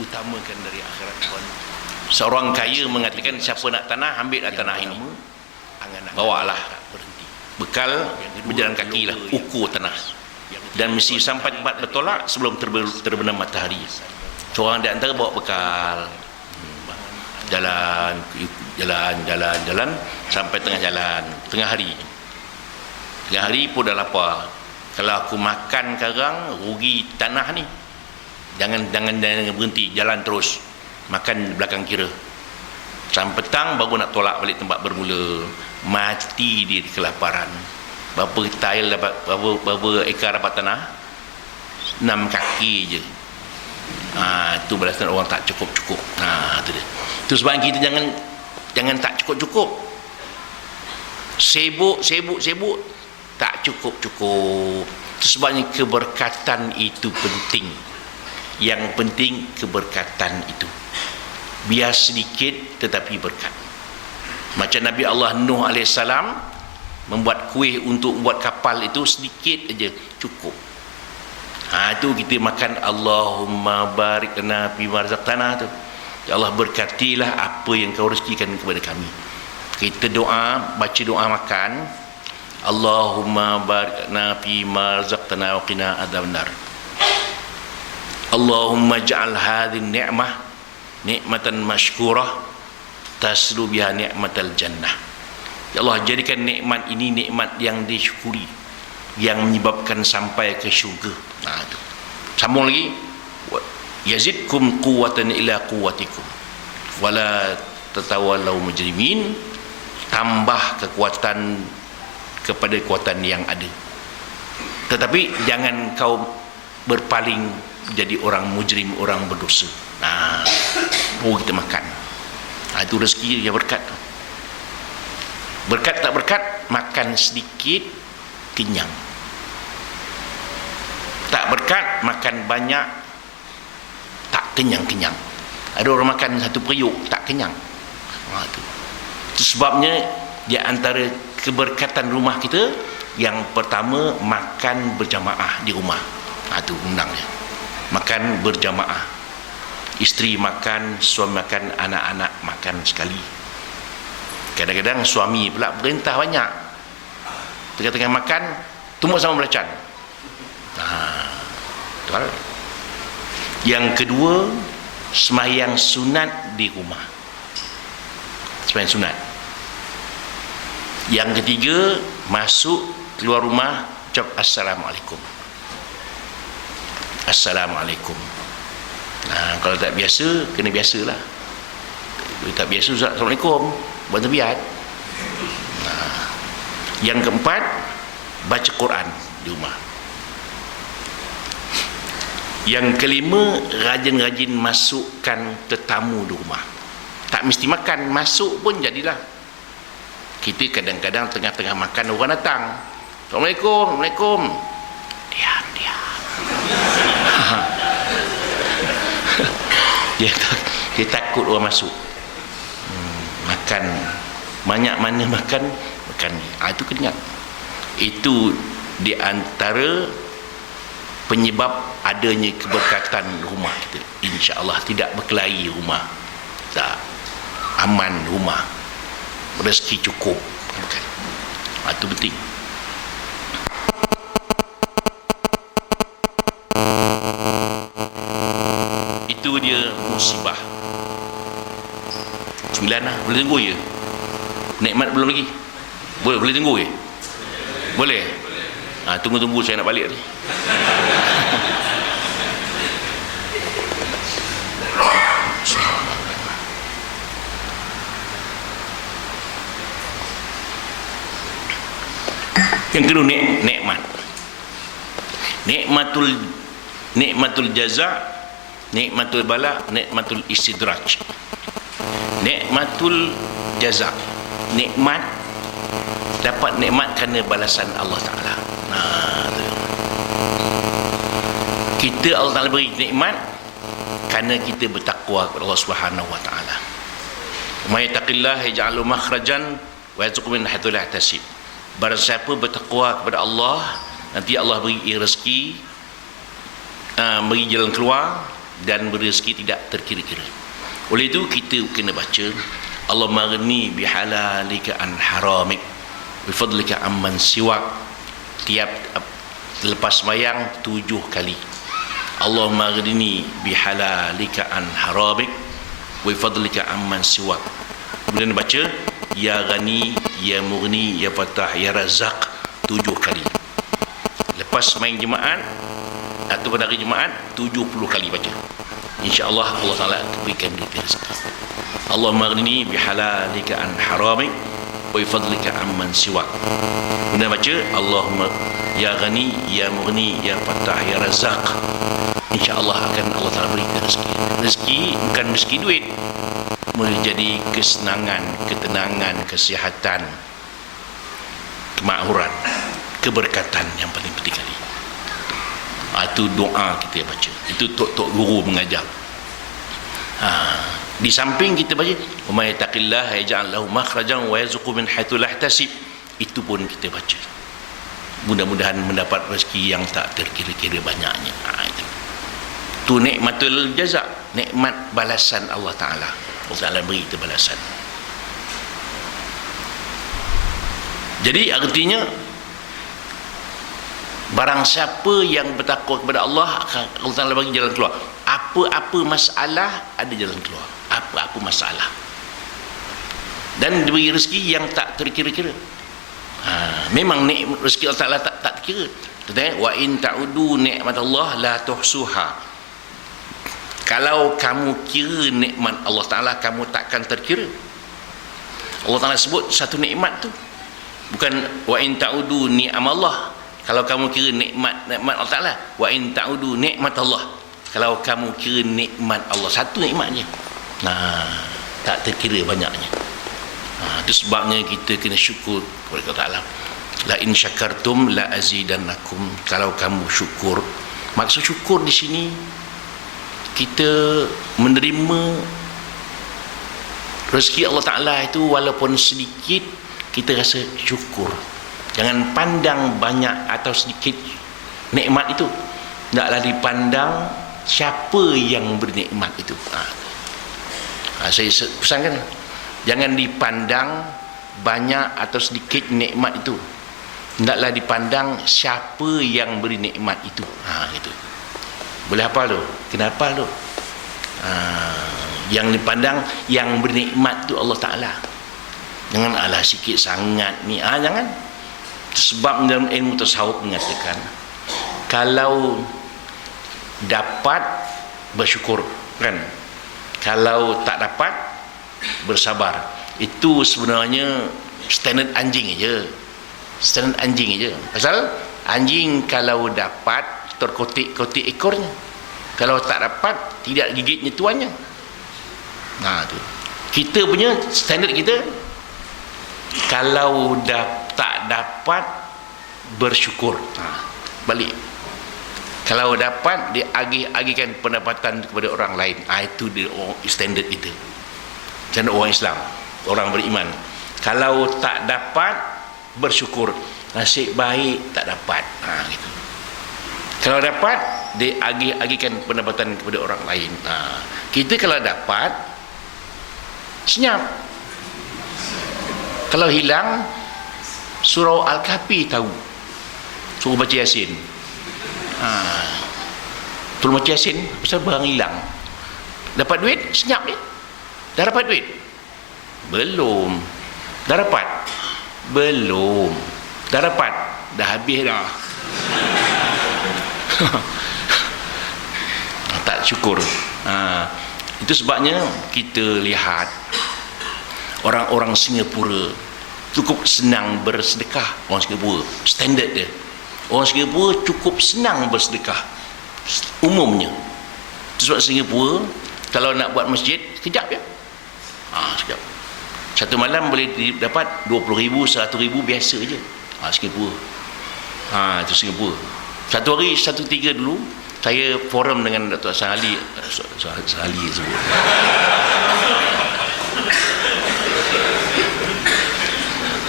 utamakan dari akhirat kawan. Seorang kaya mengatakan, siapa nak tanah, ambillah tanah ini, bawalah, bekal berjalan kaki lah, ukur tanah, dan mesti sampai tempat bertolak sebelum terbenam matahari. Seorang di antara bawa bekal, jalan sampai tengah hari pun dah lapar. Kalau aku makan sekarang rugi tanah ni. Jangan berhenti, jalan terus. Makan belakang kira. Sampai petang baru nak tolak balik tempat bermula. Mati dia kelaparan. Berapa tile dapat, berapa ekar dapat tanah? 6 kaki je. Itu balasan orang tak cukup. Itu dia. Itu sebab kita jangan tak cukup. Sibuk tak cukup. Itu sebabnya keberkatan itu penting. Yang penting keberkatan itu. Biar sedikit tetapi berkat. Macam Nabi Allah Nuh AS membuat kuih untuk buat kapal itu sedikit aja cukup. Itu kita makan Allahumma barik lana fima razaqtana tu. Ya Allah, berkatilah apa yang kau rezekikan kepada kami. Kita doa, baca doa makan, Allahumma barik lana fima razaqtana wa qina adzabannar. Allahumma ja'al hadhihi ni'mah ni'matan mashkurah taslu biha ni'matal jannah. Ya Allah, jadikan nikmat ini nikmat yang disyukuri, yang menyebabkan sampai ke syurga. Itu. Sambung lagi. Yazidkum quwwatan ila quwwatikum wala tatawallaw mujrimin. Tambah kekuatan kepada kekuatan yang ada. Tetapi jangan kau berpaling jadi orang mujrim, orang berdosa. Kita makan. Itu rezeki yang berkat. Berkat tak berkat, makan sedikit kenyang. Tak berkat, makan banyak tak kenyang-kenyang. Ada orang makan satu periuk tak kenyang. Itu sebabnya di antara keberkatan rumah kita, yang pertama makan berjamaah di rumah. Itu undangnya. Makan berjamaah. Isteri makan, suami makan, anak-anak makan sekali. Kadang-kadang suami pula perintah banyak. Tengah-tengah makan, tumbuk sama belacan. Yang kedua, sembahyang sunat di rumah. Sembahyang sunat. Yang ketiga, masuk keluar rumah ucap Assalamualaikum. Assalamualaikum. Kalau tak biasa, kena biasalah. Kalau tak biasa, Assalamualaikum, buat tabiat. Yang keempat, baca Quran di rumah. Yang kelima, rajin-rajin masukkan tetamu di rumah. Tak mesti makan, masuk pun jadilah. Kita kadang-kadang tengah-tengah makan orang datang. Assalamualaikum, Assalamualaikum. Diam. Dia takut orang masuk. Makan banyak mana makan ni. Itu kenyang. Itu di antara penyebab adanya keberkatan rumah kita. Insya-Allah tidak berkelahi rumah. Tak. Aman rumah. Rezeki cukup. Itu penting. Itu dia musibah. 9 lah. Boleh tunggu je? Nikmat belum lagi? Boleh tunggu je? Boleh? Tunggu saya nak balik ni. Yang kedua, nikmat. Nikmatul jaza, nikmatul bala, nikmatul istidraj. Nikmatul jaza, nikmat, dapat nikmat kerana balasan Allah Ta'ala. Kita, Allah Ta'ala beri nikmat kerana kita bertakwa kepada Allah Subhanahu Wa Ta'ala. May yattaqillaha yaj'al lahu makhrajan wa yarzuqhu min haitsu la yahtasib. Barang siapa bertakwa kepada Allah, nanti Allah beri rezeki, beri jalan keluar, dan beri rezeki tidak terkira-kira. Oleh itu kita kena baca Allahumma ghni bihalalika an haramik bifadlika amman siwak. Tiap lepas sembahyang 7 kali. Allahumma ghni bihalalika an haramik wa fadlika amman siwak. Kemudian baca ya Ghani, ya Mughni, ya Fattah, ya Razzaq 7 kali. Lepas main jemaat atau pada hari Jumaat 70 kali baca. InsyaAllah Allah Ta'ala berikan kita rezeki. Allahumma aghnini bihalalika an haramik wa bifadlika amman siwak. Kemudian baca Allahumma ya Ghani, ya Mughni, ya Fattah, ya Razzaq. InsyaAllah akan Allah Ta'ala beri rezeki. Rezeki bukan rezeki duit, boleh jadi kesenangan, ketenangan, kesihatan, kemakmuran, keberkatan yang paling penting kali. Itu doa kita baca. Itu tok-tok guru mengajar. Di samping kita baca wa may yattaqillaha yaj'al lahu makhrajan wa yarzuqhu min haitsu la yahtasib. Itu pun kita baca. Mudah-mudahan mendapat rezeki yang tak terkira-kira banyaknya. Itu nikmatul jaza, nikmat balasan Allah Ta'ala. Allah Ta'ala beri kita balasan. Jadi artinya barang siapa yang bertakwa kepada Allah, Allah Ta'ala bagi jalan keluar. Apa-apa masalah ada jalan keluar. Apa-apa masalah. Dan diberi rezeki yang tak terkira-kira. Memang rezeki Allah Ta'ala tak terkira. Wa in ta'udu ni'mat Allah la tuhsuha. Kalau kamu kira nikmat Allah Ta'ala, kamu takkan terkira. Allah Ta'ala sebut satu nikmat tu. Bukan wa in ta'udu ni'am Allah. Kalau kamu kira nikmat Allah Ta'ala, wa in ta'udu nikmat Allah. Kalau kamu kira nikmat Allah, satu nikmatnya. Tak terkira banyaknya. Itu sebabnya kita kena syukur kepada Allah Ta'ala. La in syakartum la azidannakum. Kalau kamu syukur, maksud syukur di sini kita menerima rezeki Allah Ta'ala itu walaupun sedikit, kita rasa syukur. Jangan pandang banyak atau sedikit nikmat itu. Taklah dipandang siapa yang beri nikmat itu. Saya pesankan, jangan dipandang banyak atau sedikit nikmat itu. Taklah dipandang siapa yang beri nikmat itu. Itu. Boleh hafal tu? Kena hafal tu. Yang dipandang yang beri nikmat tu Allah Ta'ala. Jangan alah sikit sangat ni. Jangan. Sebab dalam ilmu tasawuf mengatakan, kalau dapat bersyukur, kan? Kalau tak dapat bersabar. Itu sebenarnya standard anjing aja. Standard anjing aja. Pasal anjing kalau dapat terkotik-kotik ekornya. Kalau tak dapat tidak gigitnya tuannya. Tu. Kita punya standard kita, kalau tak dapat bersyukur. Balik. Kalau dapat dia agihkan pendapatan kepada orang lain. Itu dia standard kita. Standard orang Islam, orang beriman. Kalau tak dapat bersyukur. Nasib baik tak dapat. Gitu. Kalau dapat dia agihkan pendapatan kepada orang lain. Kita kalau dapat senyap. Kalau hilang, surau Al-Kahfi tahu. Suruh baca Yasin. Suruh baca Yasin, pasal barang hilang. Dapat duit, senyap ni. Dah dapat duit? Belum. Dah dapat? Belum. Dah dapat? Dah habis dah. Tak syukur. Itu sebabnya kita lihat orang-orang Singapura cukup senang bersedekah. Orang Singapura standard dia, orang Singapura cukup senang bersedekah umumnya. Sebab Singapura kalau nak buat masjid sekejap je. Sekejap. Satu malam boleh dapat 20,000, 100,000 biasa je. Singapura. Itu Singapura. Satu hari 1.3 dulu saya forum dengan Dr. Hassan Ali. Hassan Ali sebut.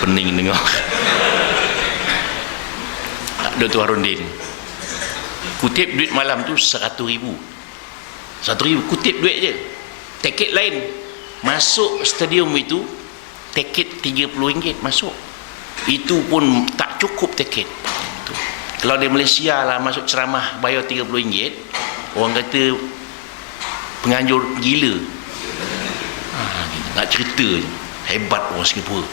Pening dengar. Dr. Harundin kutip duit malam tu 100,000. 100,000 kutip duit je. Tiket lain masuk stadium itu, tiket RM30 masuk. Itu pun tak cukup tiket. Kalau di Malaysia lah masuk ceramah bayar RM30, orang kata penganjur gila. Nak cerita je, hebat orang Singapura.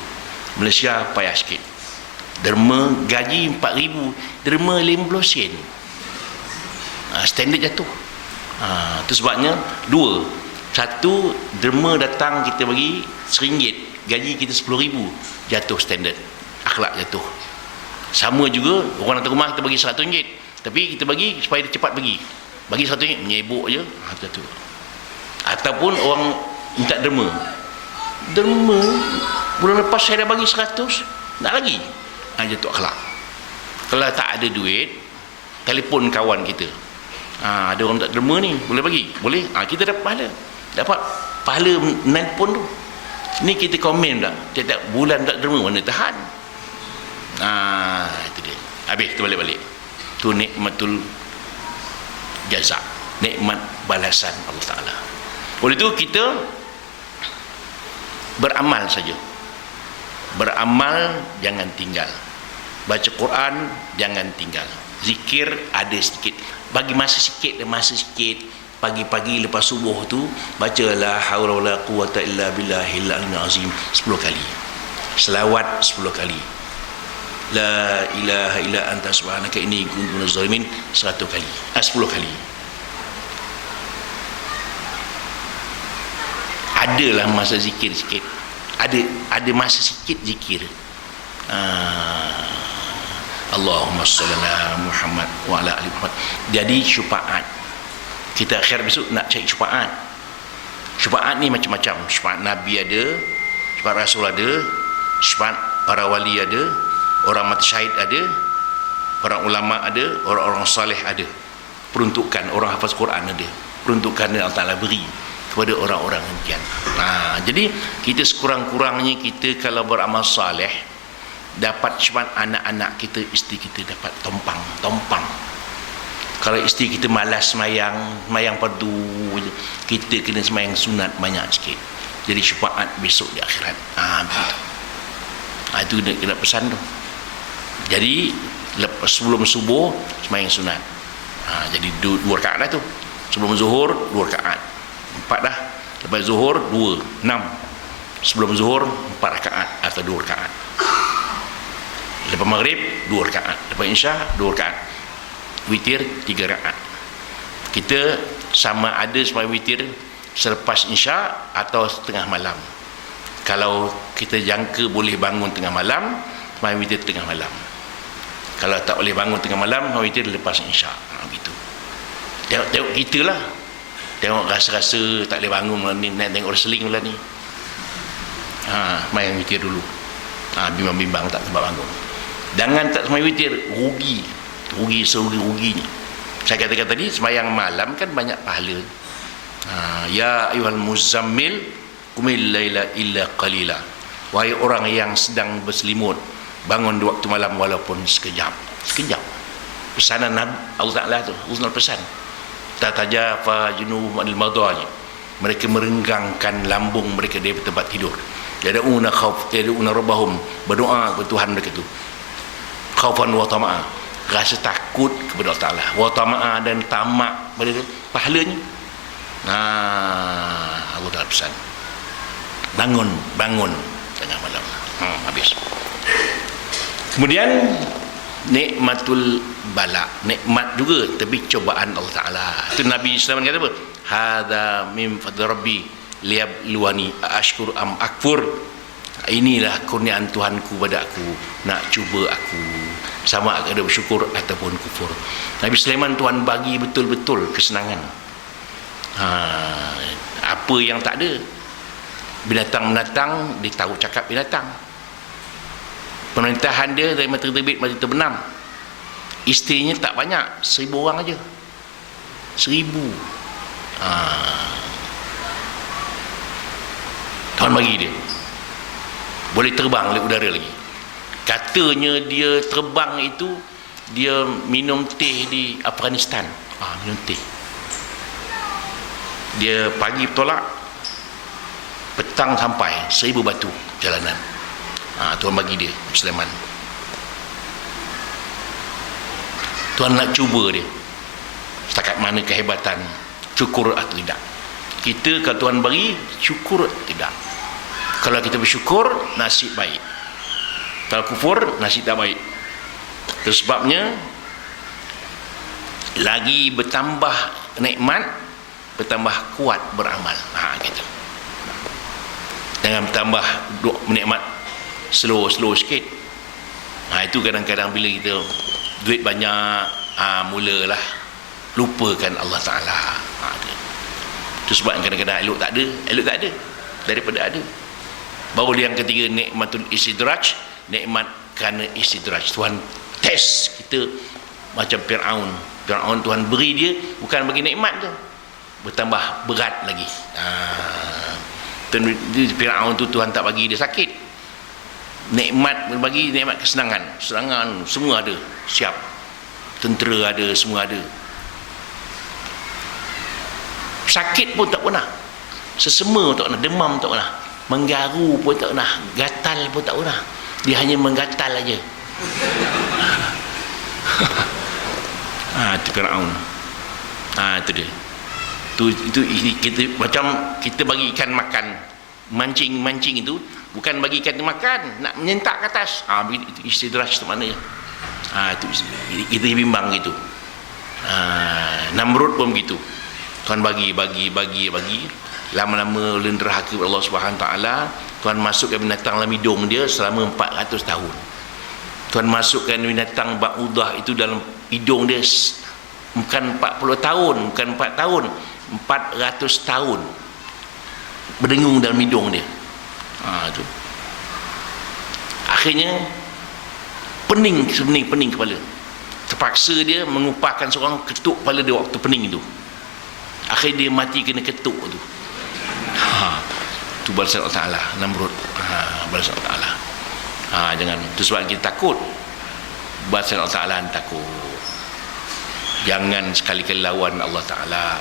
Malaysia payah sikit. Derma gaji 4,000, derma 50 sen. Standard jatuh. Itu sebabnya dua. Satu, derma datang kita bagi RM1, gaji kita 10,000, jatuh standard, akhlak jatuh. Sama juga orang datang rumah kita bagi RM100, tapi kita bagi supaya dia cepat bagi RM100, menyebuk je, jatuh. Ataupun orang minta derma, bulan lepas saya dah bagi 100, nak lagi, jatuh akhlak. Kalau tak ada duit, telefon kawan kita, ada orang tak derma ni, boleh bagi? Boleh. Kita dapat pahala nelpon tu. Ni kita komen tak, tiap-tiap bulan tak derma, mana tahan. Itu dia. Habis kita balik-balik. Tu nikmatul jaza, nikmat balasan Allah Ta'ala. Oleh itu kita beramal saja. Beramal jangan tinggal. Baca Quran jangan tinggal. Zikir ada sedikit, bagi masa sikit dan masa sikit. Pagi-pagi lepas subuh tu baca la haula wala quwata illa billahil azim 10 kali. Selawat 10 kali. La ilaha illa anta subhanaka inni kuntu minaz zalimin 100 kali. 10 kali. Adalah masa zikir sikit. Ada masa sikit zikir. Allahumma shalli ala Muhammad wa ala ali Muhammad. Jadi syafaat. Kita akhir besok nak cari syafaat. Syafaat ni macam-macam. Syafaat Nabi ada, syafaat Rasul ada, syafaat para wali ada, orang mati syahid ada, para ulama ada, orang-orang salih ada. Peruntukan orang hafaz Quran ada. Peruntukan Allah Ta'ala beri kepada orang-orang demikian. Jadi kita sekurang-kurangnya kita kalau beramal saleh, dapat syafaat anak-anak kita, isteri kita dapat tompang. Kalau isteri kita malas semayang fardu, kita kena semayang sunat banyak sikit. Jadi syafaat besok di akhirat. Itu kena pesan tu. Jadi sebelum subuh semayang sunat. Jadi 2 rakaat dah tu. Sebelum zuhur 2 rakaat. 4 dah. Lepas zuhur 2, 6. Sebelum zuhur 4 rakaat atau 2 rakaat. Lepas maghrib 2 rakaat. Lepas isya 2 rakaat. Witir 3 rakaat. Kita sama ada sembahyang witir selepas isya atau tengah malam. Kalau kita jangka boleh bangun tengah malam, sembahyang witir tengah malam. Kalau tak boleh bangun tengah malam, sembahyang witir lepas isya. Begitu. Tengok kita lah. Tengok rasa-rasa tak boleh bangun ni, nak tengok wrestling lah ni. Sembahyang witir dulu. Bimbang-bimbang tak sempat bangun. Jangan tak sembahyang witir, rugi serugi-ruginya. Saya katakan tadi sembahyang malam kan banyak pahala. Ya ayyuhal muzammil qumil laila illa qalila. Wahai orang yang sedang berselimut, bangun di waktu malam walaupun sekejap. Pesanan Allah Ta'ala tu, husnul pesan. Tatajafa junubuhum anil madaji. Mereka merenggangkan lambung mereka dari tempat tidur. Yad'una rabbahum, berdoa kepada Tuhan mereka tu. Khaufan wa tama'a, rasa takut kepada Allah Ta'ala, wa tama'a, dan tamak pada pahalanya. Allah Ta'ala pesan, bangun tengah malam. Habis. Kemudian nikmatul bala, nikmat juga tapi cobaan Allah Ta'ala. Itu Nabi SAW kata apa? Hadza min fadli rabbi liyabluwani ashkur am akfur. Inilah kurniaan Tuhanku pada aku, nak cuba aku sama ada bersyukur ataupun kufur. Nabi Sulaiman Tuhan bagi betul-betul kesenangan. Apa yang tak ada, binatang-binatang dia tahu cakap binatang. Pemerintahan dia dari matahari terbit matahari terbenam. Isterinya tak banyak, 1,000 orang aja. 1,000. Tuhan bagi dia. Boleh terbang oleh udara lagi. Katanya dia terbang itu, dia minum teh di Afghanistan. Minum teh. Dia pagi bertolak, petang sampai 1,000 batu jalanan. Tuhan bagi dia Sulaiman. Tuhan nak cuba dia setakat mana kehebatan, syukur atau tidak. Kita kalau Tuhan bagi, syukur atau tidak. Kalau kita bersyukur, nasib baik. Kalau kufur, nasib tak baik. Itu sebabnya lagi bertambah nikmat, bertambah kuat beramal. Gitu. Jangan bertambah nikmat slow sikit. Itu kadang-kadang bila kita duit banyak, mulalah lupakan Allah Ta'ala. Itu sebab kadang-kadang elok tak ada daripada ada. Baru yang ketiga, nikmatul istidraj, nikmat kerana istidraj. Tuhan test kita macam Fir'aun. Tuhan beri dia bukan bagi nikmat tu, bertambah berat lagi. Fir'aun tu Tuhan tak bagi dia sakit, nikmat bagi nikmat kesenangan, semua ada, siap, tentera ada, semua ada. Sakit pun tak pernah, sesema tak pernah, demam tak pernah, menggaru pun tak pernah, gatal pun tak pernah. Dia hanya menggatal aja. Itu Fir'aun. Itu dia. Itu kita macam kita bagi ikan makan, mancing itu bukan bagi ikan makan, nak menyentak ke atas. Itu istidraj tu maknanya. Itu kita bimbang gitu. Namrud pun begitu. Tuhan bagi, lama-lama derhaka kepada Allah Subhanahu Taala. Tuhan masukkan binatang dalam hidung dia selama 400 tahun. Tuhan masukkan binatang ba'udah itu dalam hidung dia, bukan 40 tahun, bukan 4 tahun, 400 tahun berdengung dalam hidung dia. Itu. Akhirnya pening kepala. Terpaksa dia mengupahkan seorang ketuk kepala dia waktu pening itu. Akhirnya dia mati kena ketuk tu. Itu balasan Allah Ta'ala, Namrud. Balasan Allah Ta'ala. Jangan, itu sebab kita takut. Balasan Allah Ta'ala takut. Jangan sekali-kali lawan Allah Ta'ala.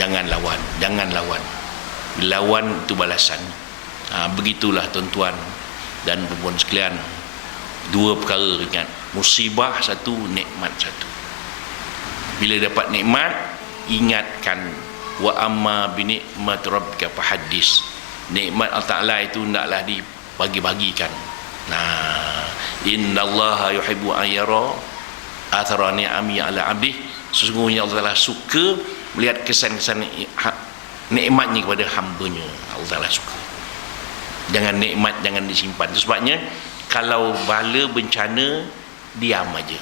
Jangan lawan. Lawan itu balasan. Begitulah tuan-tuan dan puan sekalian. Dua perkara ingat. Musibah satu, nikmat satu. Bila dapat nikmat, ingatkan, wa amma bi nikmat rabbika fahaddis. Nikmat Allah Ta'ala itu hendaklah dibagi-bagikan. Innallaha yuhibbu an yara athara ni'ami ala 'abdih. Sesungguhnya Allah Ta'ala suka melihat kesan-kesan nikmatnya kepada hamba-Nya. Allah Ta'ala suka. Jangan nikmat jangan disimpan. Itu sebabnya kalau bala bencana, diam aja.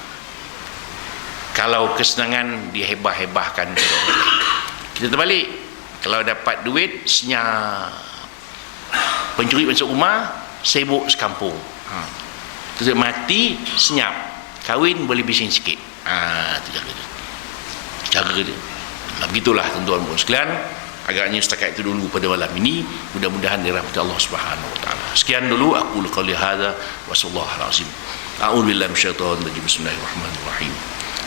Kalau kesenangan, dihebah-hebahkan. Kita terbalik. Kalau dapat duit, senyap. Pencuri masuk rumah, sibuk sekampung. Terus mati, senyap. Kahwin, boleh bising sikit. Itu cara dia. Begitulah tuan-tuan dan sekalian. Agaknya setakat itu dulu pada malam ini. Mudah-mudahan dirahmati Allah Subhanahu Wa Taala. Sekian dulu aku qauli hadza wa sallallahu alaihi wasallam. A'udzu billahi minasyaitonir rajim. Bismillahirrahmanirrahim.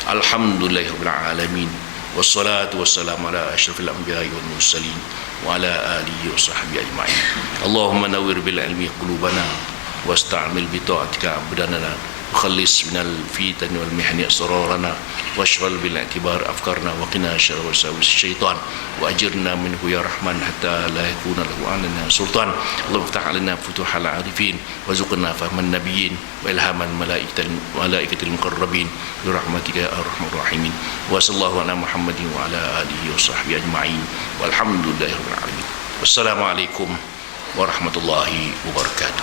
Alhamdulillahirabbil alamin. Wassalatu wassalamu ala asyrafil anbiya'i wal mursalin wa ala alihi wa sahbihi ajma'in. Allahumma nawwir bil ilmi qulubana wasta'mil bi ta'atika abdanana وخلص من الفتن والمحن أسرارنا واشغل بالاعتبار أفكارنا وقنا شر وساوس الشيطان وأجرنا منه يا رحمن حتى لا يكون له علينا سلطان. اللهم افتح علينا فتوح العارفين وارزقنا فهم النبيين وإلهام الملائكة المقربين برحمتك يا أرحم الراحمين. وصلى الله على محمد وعلى آله وصحبه أجمعين والحمد لله رب العالمين. والسلام عليكم warahmatullahi wabarakatuh.